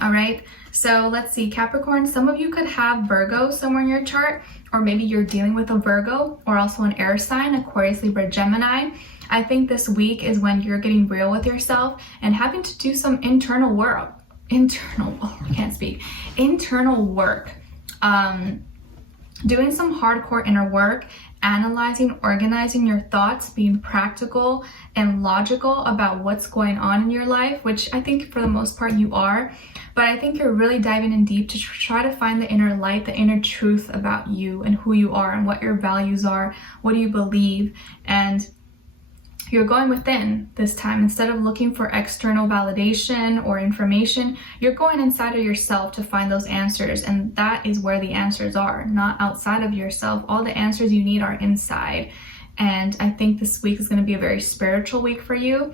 All right, so let's see, Capricorn, some of you could have Virgo somewhere in your chart, or maybe you're dealing with a Virgo or also an air sign, Aquarius, Libra, Gemini. I think this week is when you're getting real with yourself and having to do some internal work. Internal work. Doing some hardcore inner work, analyzing, organizing your thoughts, being practical and logical about what's going on in your life, which I think for the most part you are. But I think you're really diving in deep to try to find the inner light, the inner truth about you and who you are and what your values are, what do you believe, and you're going within this time. Instead of looking for external validation or information, you're going inside of yourself to find those answers. And that is where the answers are, not outside of yourself. All the answers you need are inside. And I think this week is going to be a very spiritual week for you,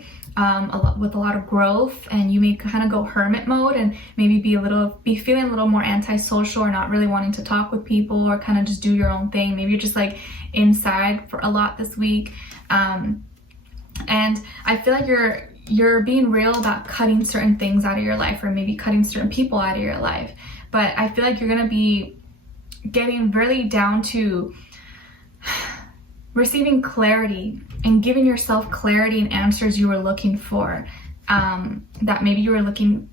with a lot of growth. And you may kind of go hermit mode and maybe be feeling a little more antisocial or not really wanting to talk with people or kind of just do your own thing. Maybe you're just like inside for a lot this week. And I feel like you're being real about cutting certain things out of your life, or maybe cutting certain people out of your life. But I feel like you're going to be getting really down to receiving clarity and giving yourself clarity and answers you were looking for, that maybe you were looking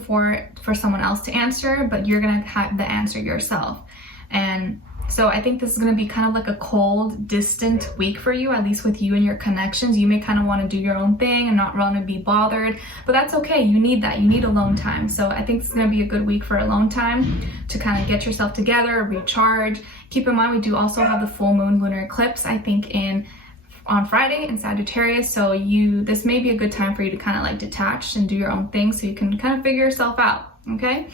for someone else to answer, but you're going to have the answer yourself. And so I think this is going to be kind of like a cold, distant week for you, at least with you and your connections. You may kind of want to do your own thing and not want to be bothered, but that's okay. You need that. You need alone time. So I think this is going to be a good week for alone time to kind of get yourself together, recharge. Keep in mind, we do also have the full moon lunar eclipse, I think, on Friday in Sagittarius. So this may be a good time for you to kind of like detach and do your own thing so you can kind of figure yourself out, okay?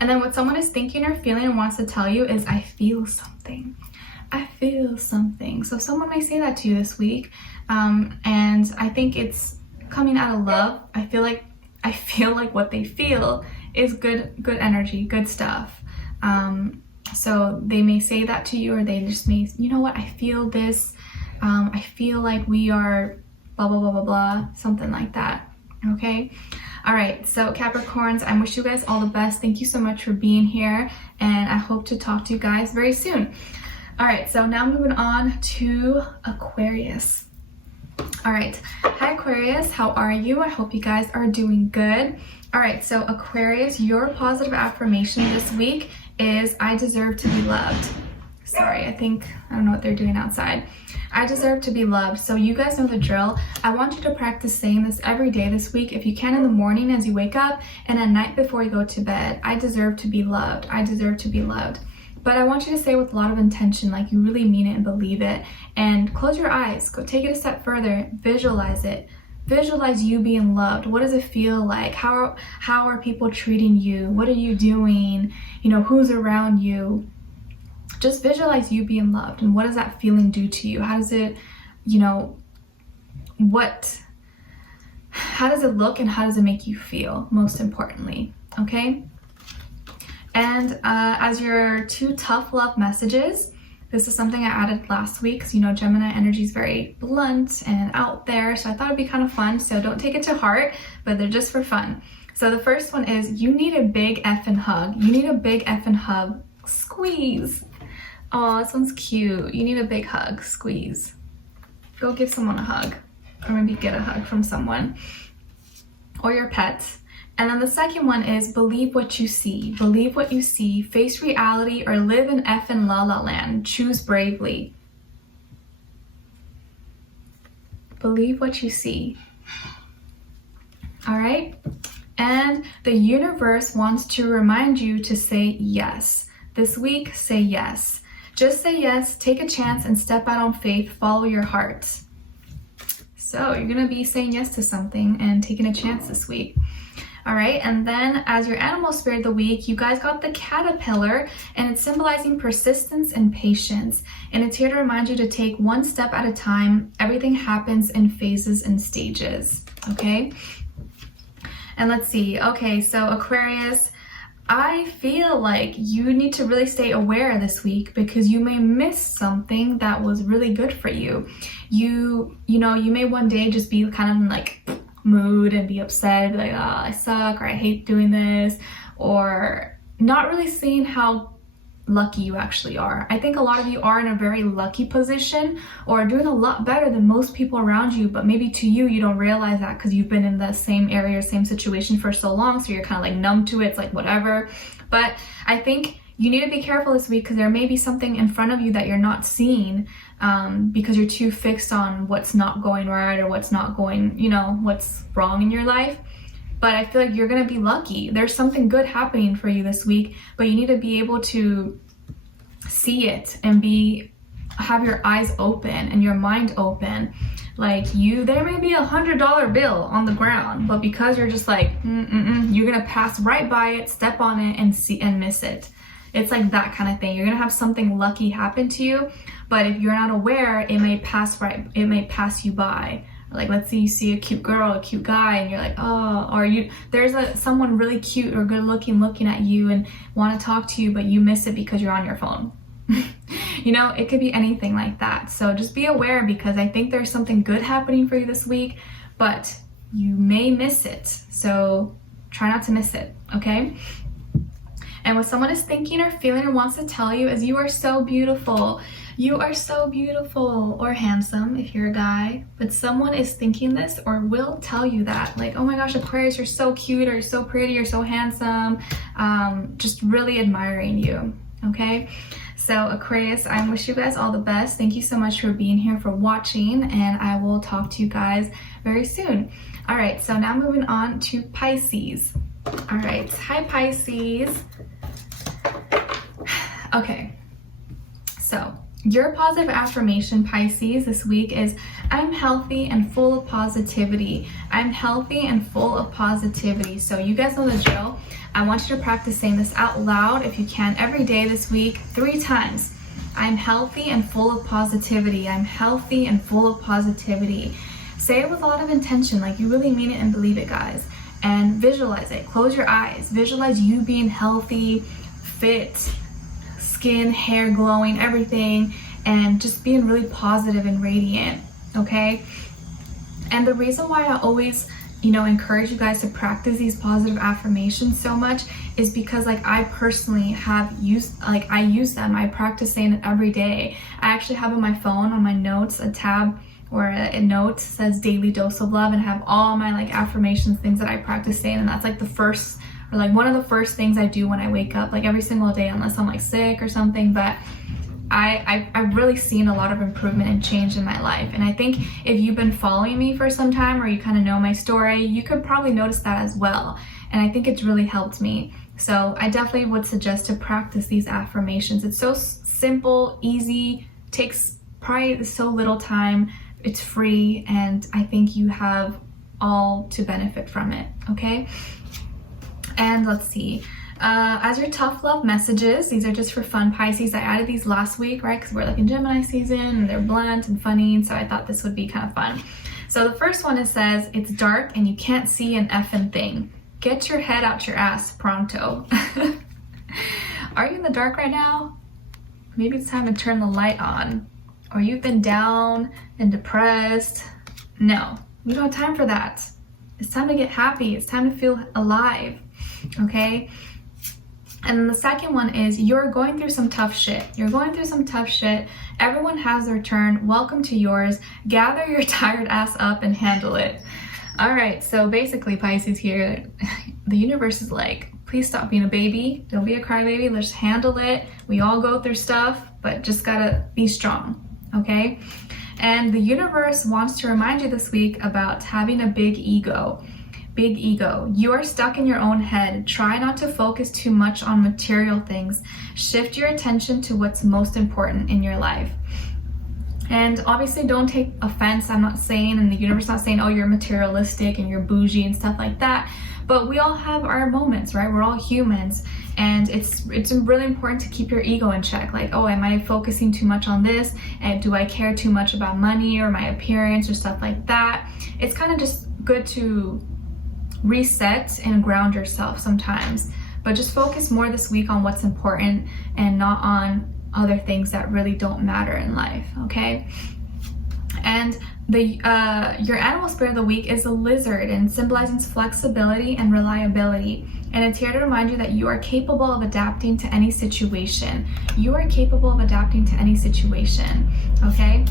And then what someone is thinking or feeling and wants to tell you is, I feel something. I feel something. So someone may say that to you this week. And I think it's coming out of love. I feel like what they feel is good energy, good stuff. So they may say that to you, or they just may, you know what, I feel this. I feel like we are blah, blah, blah, blah, blah, something like that. Okay. All right, so Capricorns, I wish you guys all the best. Thank you so much for being here, and I hope to talk to you guys very soon. All right, so now moving on to Aquarius. All right, hi Aquarius, how are you? I hope you guys are doing good. All right, so Aquarius, your positive affirmation this week is, I deserve to be loved. Sorry, I don't know what they're doing outside. I deserve to be loved. So you guys know the drill. I want you to practice saying this every day this week, if you can, in the morning as you wake up and at night before you go to bed. I deserve to be loved. I deserve to be loved. But I want you to say it with a lot of intention, like you really mean it and believe it. And close your eyes. Go take it a step further. Visualize it. Visualize you being loved. What does it feel like? How are people treating you? What are you doing? You know, who's around you? Just visualize you being loved, and what does that feeling do to you? How does it, how does it look, and how does it make you feel, most importantly, okay? And as your 2 tough love messages, this is something I added last week, because Gemini energy is very blunt and out there, so I thought it'd be kind of fun, so don't take it to heart, but they're just for fun. So the first one is, you need a big effing hug. You need a big effing hug. Squeeze. Oh, this one's cute. You need a big hug. Squeeze. Go give someone a hug, or maybe get a hug from someone or your pets. And then the second one is, believe what you see. Believe what you see. Face reality or live in effing la la land. Choose bravely. Believe what you see. All right? And the universe wants to remind you to say yes. This week, say yes. Just say yes, take a chance, and step out on faith. Follow your heart. So you're going to be saying yes to something and taking a chance this week. All right, and then as your animal spirit of the week, you guys got the caterpillar, and it's symbolizing persistence and patience. And it's here to remind you to take one step at a time. Everything happens in phases and stages, okay? And let's see. Okay, so Aquarius, I feel like you need to really stay aware this week because you may miss something that was really good for you. You know, you may one day just be kind of in like mood and be upset and be like, oh, I suck, or I hate doing this, or not really seeing how lucky you actually are. I think a lot of you are in a very lucky position or doing a lot better than most people around you, but maybe to you, you don't realize that because you've been in the same area, same situation for so long, so you're kind of like numb to it. It's like whatever. But I think you need to be careful this week because there may be something in front of you that you're not seeing because you're too fixed on what's not going right or what's not going, you know, what's wrong in your life. But I feel like you're gonna be lucky. There's something good happening for you this week, but you need to be able to see it and have your eyes open and your mind open. Like there may be $100 bill on the ground, but because you're just like, you're gonna pass right by it, step on it, and miss it. It's like that kind of thing. You're gonna have something lucky happen to you, but if you're not aware, it may pass you by. Like, let's say you see a cute girl, a cute guy, and you're like, oh, or there's someone really cute or good looking at you and want to talk to you, but you miss it because you're on your phone. You know, it could be anything like that. So just be aware because I think there's something good happening for you this week, but you may miss it. So try not to miss it, okay? And what someone is thinking or feeling and wants to tell you is you are so beautiful. You are so beautiful or handsome if you're a guy, but someone is thinking this or will tell you that. Like, oh my gosh, Aquarius, you're so cute, or you're so pretty, you're so handsome. Just really admiring you, okay? So Aquarius, I wish you guys all the best. Thank you so much for being here, for watching, and I will talk to you guys very soon. All right, so now moving on to Pisces. All right, hi Pisces. Okay, so your positive affirmation, Pisces, this week is, I'm healthy and full of positivity. I'm healthy and full of positivity. So you guys know the drill. I want you to practice saying this out loud if you can every day this week, 3 times. I'm healthy and full of positivity. I'm healthy and full of positivity. Say it with a lot of intention, like you really mean it and believe it, guys. And visualize it. Close your eyes. Visualize you being healthy, fit, skin, hair glowing, everything, and just being really positive and radiant, okay? And the reason why I always, you know, encourage you guys to practice these positive affirmations so much is because, like, I personally have used, like, I use them. I practice saying it every day. I actually have on my phone, on my notes, a tab or a note says daily dose of love, and I have all my like affirmations, things that I practice saying, and that's like the first, or like one of the first things I do when I wake up, like every single day, unless I'm like sick or something. But I've really seen a lot of improvement and change in my life. And I think if you've been following me for some time, or you kind of know my story, you could probably notice that as well. And I think it's really helped me. So I definitely would suggest to practice these affirmations. It's so simple, easy, takes probably so little time, it's free, and I think you have all to benefit from it, okay? And let's see. As your tough love messages, these are just for fun, Pisces. I added these last week, right? Because we're like in Gemini season and they're blunt and funny, and so I thought this would be kind of fun. So the first one, it says, it's dark and you can't see an effing thing. Get your head out your ass pronto. Are you in the dark right now? Maybe it's time to turn the light on. Or you've been down and depressed. No, we don't have time for that. It's time to get happy. It's time to feel alive, okay? And then the second one is, you're going through some tough shit. You're going through some tough shit. Everyone has their turn. Welcome to yours. Gather your tired ass up and handle it. All right, so basically, Pisces here, the universe is like, please stop being a baby. Don't be a crybaby. Let's handle it. We all go through stuff, but just gotta be strong, okay? And the universe wants to remind you this week about having a big ego. Big ego. You are stuck in your own head. Try not to focus too much on material things. Shift your attention to what's most important in your life. And obviously don't take offense. I'm not saying, and the universe is not saying, oh, you're materialistic and you're bougie and stuff like that. But we all have our moments, right? We're all humans. And it's really important to keep your ego in check. Like, oh, am I focusing too much on this? And do I care too much about money or my appearance or stuff like that? It's kind of just good to reset and ground yourself sometimes. but just focus more this week on what's important and not on other things that really don't matter in life, okay? And your animal spirit of the week is a lizard, and symbolizing flexibility and reliability. And it's here to remind you that you are capable of adapting to any situation. You are capable of adapting to any situation, okay?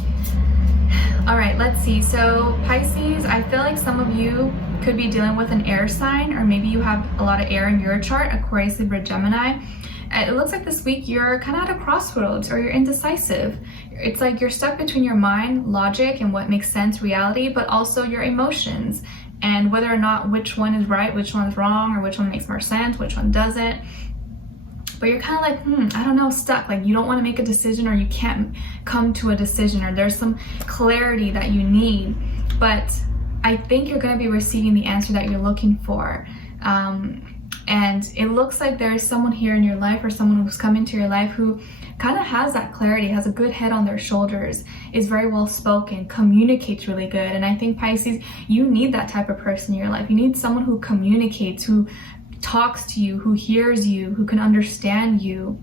All right, let's see. So Pisces, I feel like some of you could be dealing with an air sign, or maybe you have a lot of air in your chart, Aquarius, Libra, Gemini. It looks like this week you're kind of at a crossroads, or you're indecisive. It's like you're stuck between your mind, logic, and what makes sense, reality, but also your emotions, and whether or not which one is right, which one is wrong, or which one makes more sense, which one doesn't. But you're kind of like, I don't know, stuck. Like you don't want to make a decision, or you can't come to a decision, or there's some clarity that you need. But I think you're going to be receiving the answer that you're looking for. And it looks like there's someone here in your life, or someone who's come into your life who kind of has that clarity, has a good head on their shoulders, is very well spoken, communicates really good. And I think Pisces, you need that type of person in your life. You need someone who communicates, who talks to you, who hears you, who can understand you.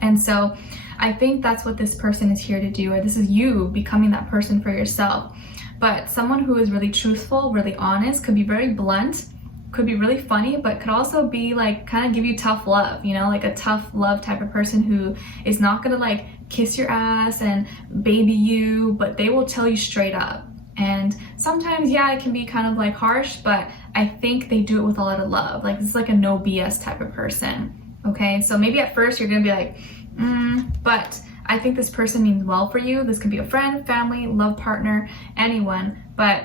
And so I think that's what this person is here to do, or this is you becoming that person for yourself. But someone who is really truthful, really honest, could be very blunt, could be really funny, but could also be like kind of give you tough love, you know, like a tough love type of person who is not gonna like kiss your ass and baby you, but they will tell you straight up. And sometimes, yeah, it can be kind of like harsh, but I think they do it with a lot of love. Like it's like a no BS type of person, okay? So maybe at first you're gonna be like, but I think this person means well for you. This could be a friend, family, love partner, anyone, but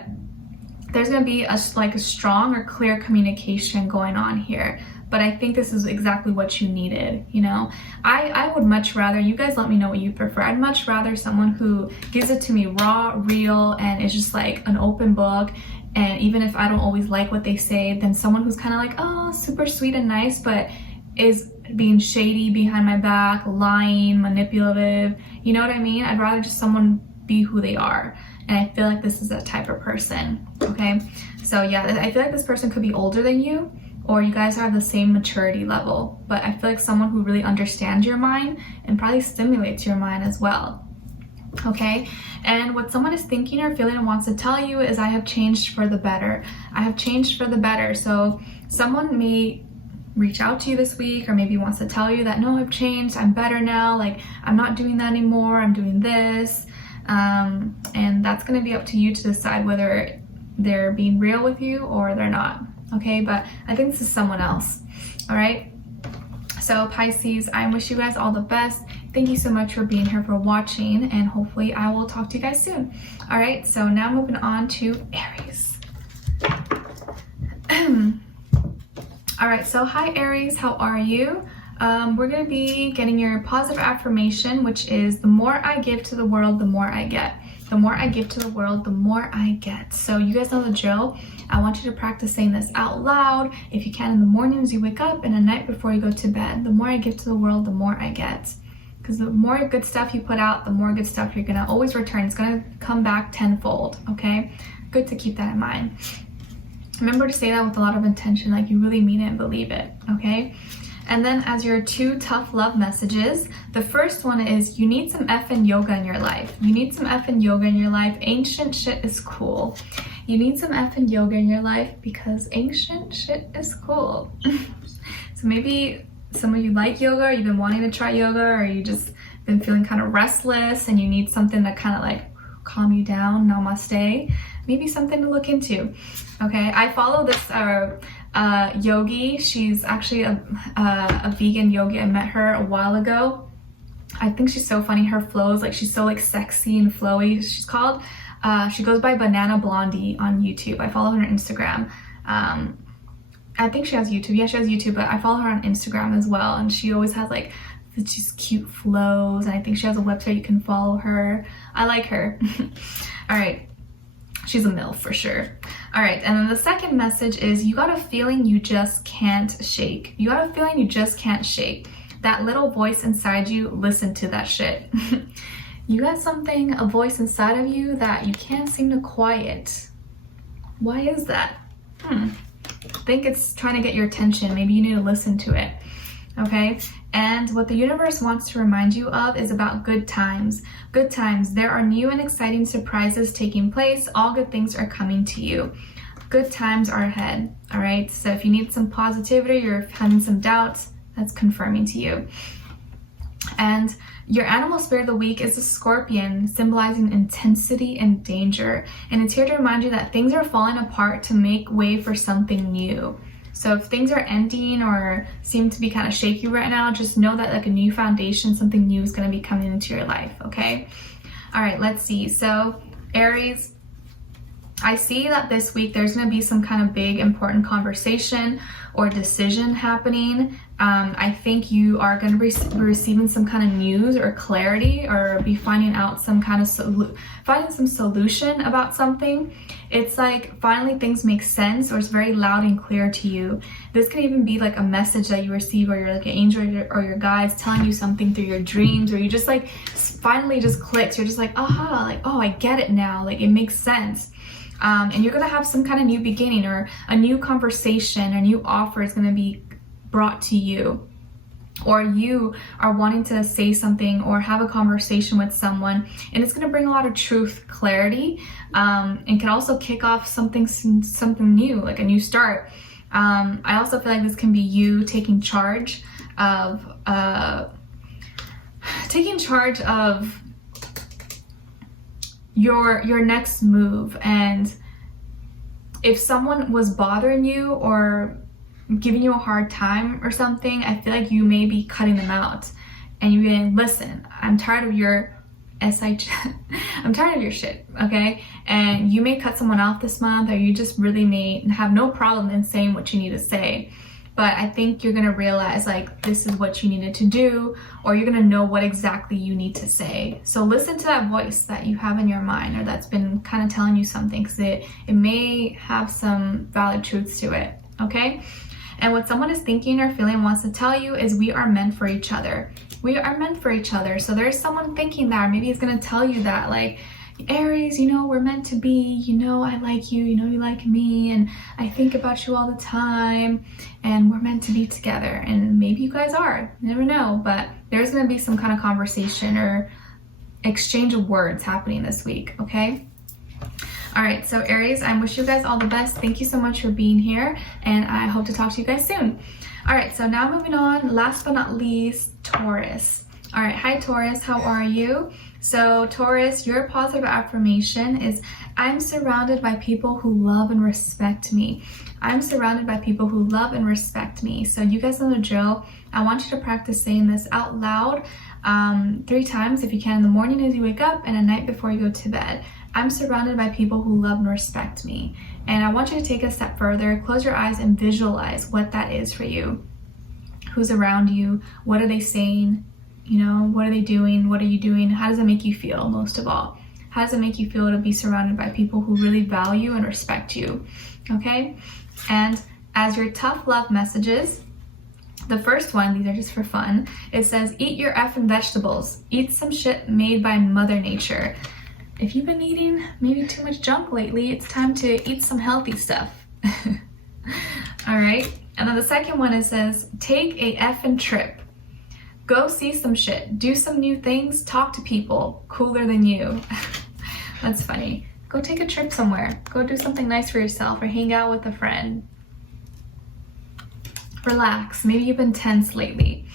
there's going to be a strong or clear communication going on here. But I think this is exactly what you needed, you know? I would much rather, you guys let me know what you prefer. I'd much rather someone who gives it to me raw, real, and is just like an open book. And even if I don't always like what they say, then someone who's kind of like, oh, super sweet and nice, but is being shady behind my back, lying, manipulative. You know what I mean? I'd rather just someone be who they are. And I feel like this is that type of person, okay? So yeah, I feel like this person could be older than you, or you guys are the same maturity level, but I feel like someone who really understands your mind and probably stimulates your mind as well, okay? And what someone is thinking or feeling and wants to tell you is, I have changed for the better. I have changed for the better. So someone may reach out to you this week, or maybe wants to tell you that, no, I've changed, I'm better now, like I'm not doing that anymore, I'm doing this. And that's going to be up to you to decide whether they're being real with you or they're not, okay? But I think this is someone else, all right? So Pisces, I wish you guys all the best. Thank you so much for being here, for watching, and hopefully I will talk to you guys soon. All right, so now moving on to Aries. All right, so hi Aries, how are you? We're going to be getting your positive affirmation, which is, the more I give to the world, the more I get. The more I give to the world, the more I get. So you guys know the drill. I want you to practice saying this out loud, if you can, in the mornings you wake up and at night before you go to bed. The more I give to the world, the more I get. Because the more good stuff you put out, the more good stuff you're going to always return. It's going to come back tenfold, okay? Good to keep that in mind. Remember to say that with a lot of intention, like you really mean it and believe it, okay? And then as your 2 tough love messages, the first one is, you need some effing yoga in your life. You need some effing yoga in your life. Ancient shit is cool. You need some effing yoga in your life because ancient shit is cool. So maybe some of you like yoga, or you've been wanting to try yoga, or you just been feeling kind of restless and you need something to kind of like calm you down. Namaste. Maybe something to look into. Okay, I follow this yogi. She's actually a vegan yogi. I met her a while ago. I think she's so funny. Her flows, like she's so like sexy and flowy. She's called, she goes by Banana Blondie on YouTube. I follow her on Instagram. I think she has YouTube. Yeah, she has YouTube, but I follow her on Instagram as well. And she always has like just cute flows. And I think she has a website you can follow her. I like her. All right. She's a MILF for sure. All right, and then the second message is, you got a feeling you just can't shake. You got a feeling you just can't shake. That little voice inside you, listen to that shit. You got something, a voice inside of you that you can't seem to quiet. Why is that? think it's trying to get your attention. Maybe you need to listen to it. Okay, and what the universe wants to remind you of is about good times. Good times. There are new and exciting surprises taking place. All good things are coming to you. Good times are ahead. All right, so if you need some positivity or having some doubts, that's confirming to you. And your animal spirit of the week is a scorpion, symbolizing intensity and danger. And it's here to remind you that things are falling apart to make way for something new. So if things are ending or seem to be kind of shaky right now, just know that like a new foundation, something new is going to be coming into your life, okay? All right, let's see. So Aries, I see that this week there's going to be some kind of big important conversation or decision happening. I think you are going to be receiving some kind of news or clarity, or be finding out some kind of finding some solution about something. It's like finally things make sense, or it's very loud and clear to you. This can even be like a message that you receive, or you're like an angel or your guides telling you something through your dreams, or you just like finally just clicks. You're just like, aha, like, oh, I get it now. Like it makes sense. And you're going to have some kind of new beginning, or a new conversation, a new offer is going to be brought to you, or you are wanting to say something or have a conversation with someone, and it's going to bring a lot of truth, clarity, and can also kick off something new, like a new start. I also feel like this can be you taking charge of your next move. And if someone was bothering you or giving you a hard time or something, I feel like you may be cutting them out, and you're going, listen, I'm tired of your I'm tired of your shit, okay? And you may cut someone off this month, or you just really may have no problem in saying what you need to say. But I think you're going to realize like this is what you needed to do, or you're going to know what exactly you need to say. So listen to that voice that you have in your mind, or that's been kind of telling you something, because it may have some valid truths to it, okay? And what someone is thinking or feeling wants to tell you is we are meant for each other. We are meant for each other. So there's someone thinking that, or maybe it's going to tell you that, like, Aries, you know, we're meant to be, you know, I like you, you know, you like me, and I think about you all the time, and we're meant to be together. And maybe you guys are, you never know, but there's going to be some kind of conversation or exchange of words happening this week, okay? All right, so Aries, I wish you guys all the best. Thank you so much for being here, and I hope to talk to you guys soon. All right, so now moving on, last but not least, Taurus. All right, hi Taurus, how are you? So Taurus, your positive affirmation is, I'm surrounded by people who love and respect me. I'm surrounded by people who love and respect me. So you guys know the drill. I want you to practice saying this out loud 3 times if you can, in the morning as you wake up and at night before you go to bed. I'm surrounded by people who love and respect me. And I want you to take a step further, close your eyes and visualize what that is for you. Who's around you? What are they saying? You know, what are they doing? What are you doing? How does it make you feel, most of all? How does it make you feel to be surrounded by people who really value and respect you? Okay? And as your tough love messages, the first one, these are just for fun, it says, eat your effing vegetables. Eat some shit made by Mother Nature. If you've been eating maybe too much junk lately, it's time to eat some healthy stuff. All right? And then the second one, it says, take a effing trip. Go see some shit. Do some new things. Talk to people cooler than you. That's funny. Go take a trip somewhere. Go do something nice for yourself, or hang out with a friend. Relax. Maybe you've been tense lately.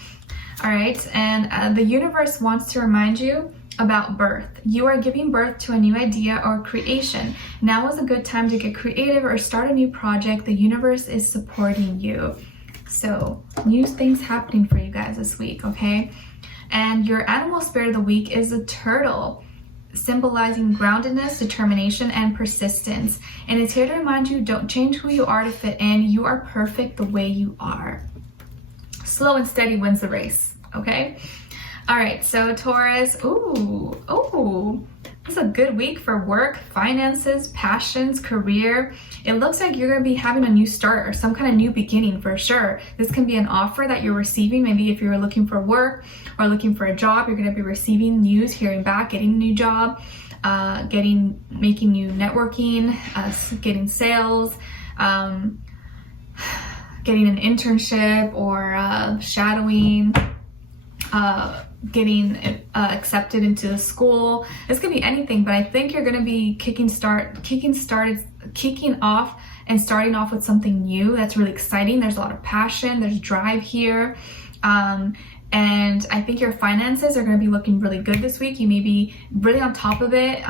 All right? And the universe wants to remind you about birth. You are giving birth to a new idea or creation. Now is a good time to get creative or start a new project. The universe is supporting you. So, new things happening for you guys this week, okay? And your animal spirit of the week is a turtle, symbolizing groundedness, determination, and persistence. And it's here to remind you, don't change who you are to fit in. You are perfect the way you are. Slow and steady wins the race, okay? All right, so Taurus, this is a good week for work, finances, passions, career. It looks like you're gonna be having a new start or some kind of new beginning for sure. This can be an offer that you're receiving. Maybe if you're looking for work or looking for a job, you're gonna be receiving news, hearing back, getting a new job, making new networking, getting sales. getting an internship or shadowing, getting accepted into a school. This could be anything, but I think you're going to be kicking off and starting off with something new that's really exciting. There's a lot of passion, there's drive here. And I think your finances are going to be looking really good this week. You may be really on top of it.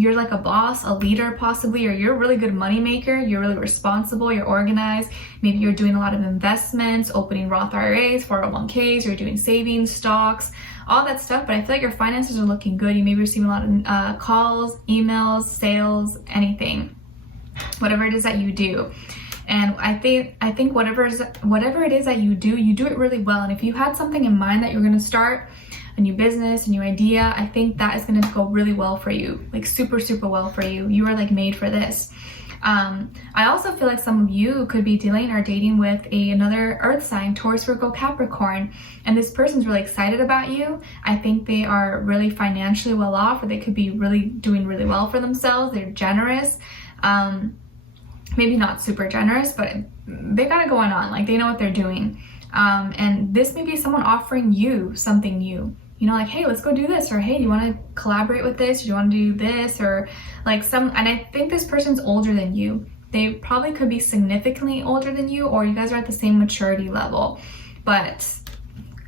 You're like a boss, a leader possibly, or you're a really good money maker. You're really responsible, you're organized. Maybe you're doing a lot of investments, opening Roth IRAs, 401ks, you're doing savings, stocks, all that stuff. But I feel like your finances are looking good. You may be receiving a lot of calls, emails, sales, anything, whatever it is that you do. And I think whatever it is that you do it really well. And if you had something in mind that you're going to start, a new business, a new idea, I think that is going to go really well for you, like super, super well for you. You are like made for this. I also feel like some of you could be dealing or dating with another earth sign, Taurus, Virgo, Capricorn, and this person's really excited about you. I think they are really financially well off, or they could be really doing really well for themselves. They're generous. Maybe not super generous, but they got it going on. Like, they know what they're doing. And this may be someone offering you something new. You know, like, hey, let's go do this, or hey, do you want to collaborate with this? Do you want to do this? Or like and I think this person's older than you. They probably could be significantly older than you, or you guys are at the same maturity level. But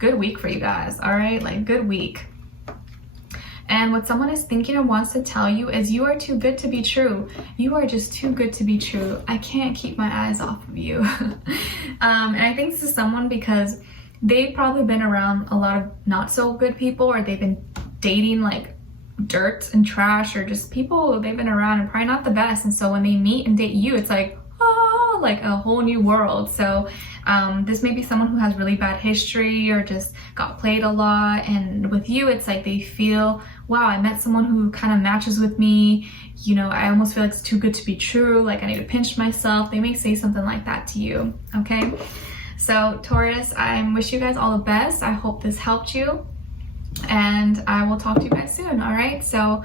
good week for you guys, all right? Like, good week. And what someone is thinking and wants to tell you is you are too good to be true. You are just too good to be true. I can't keep my eyes off of you. And I think this is someone because they've probably been around a lot of not so good people, or they've been dating like dirt and trash, or just people they've been around and probably not the best. And so when they meet and date you, it's like, oh, like a whole new world. So this may be someone who has really bad history or just got played a lot. And with you, it's like they feel, wow, I met someone who kind of matches with me. You know, I almost feel like it's too good to be true. Like, I need to pinch myself. They may say something like that to you, okay? So Taurus, I wish you guys all the best. I hope this helped you. And I will talk to you guys soon, all right? So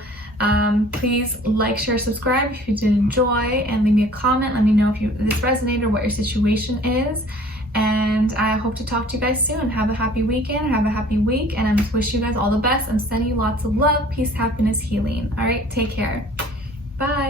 please like, share, subscribe if you did enjoy, and leave me a comment. Let me know if this resonated, what your situation is. And I hope to talk to you guys soon. Have a happy weekend, have a happy week, and I just wish you guys all the best. I'm sending you lots of love, peace, happiness, healing. All right, take care. Bye.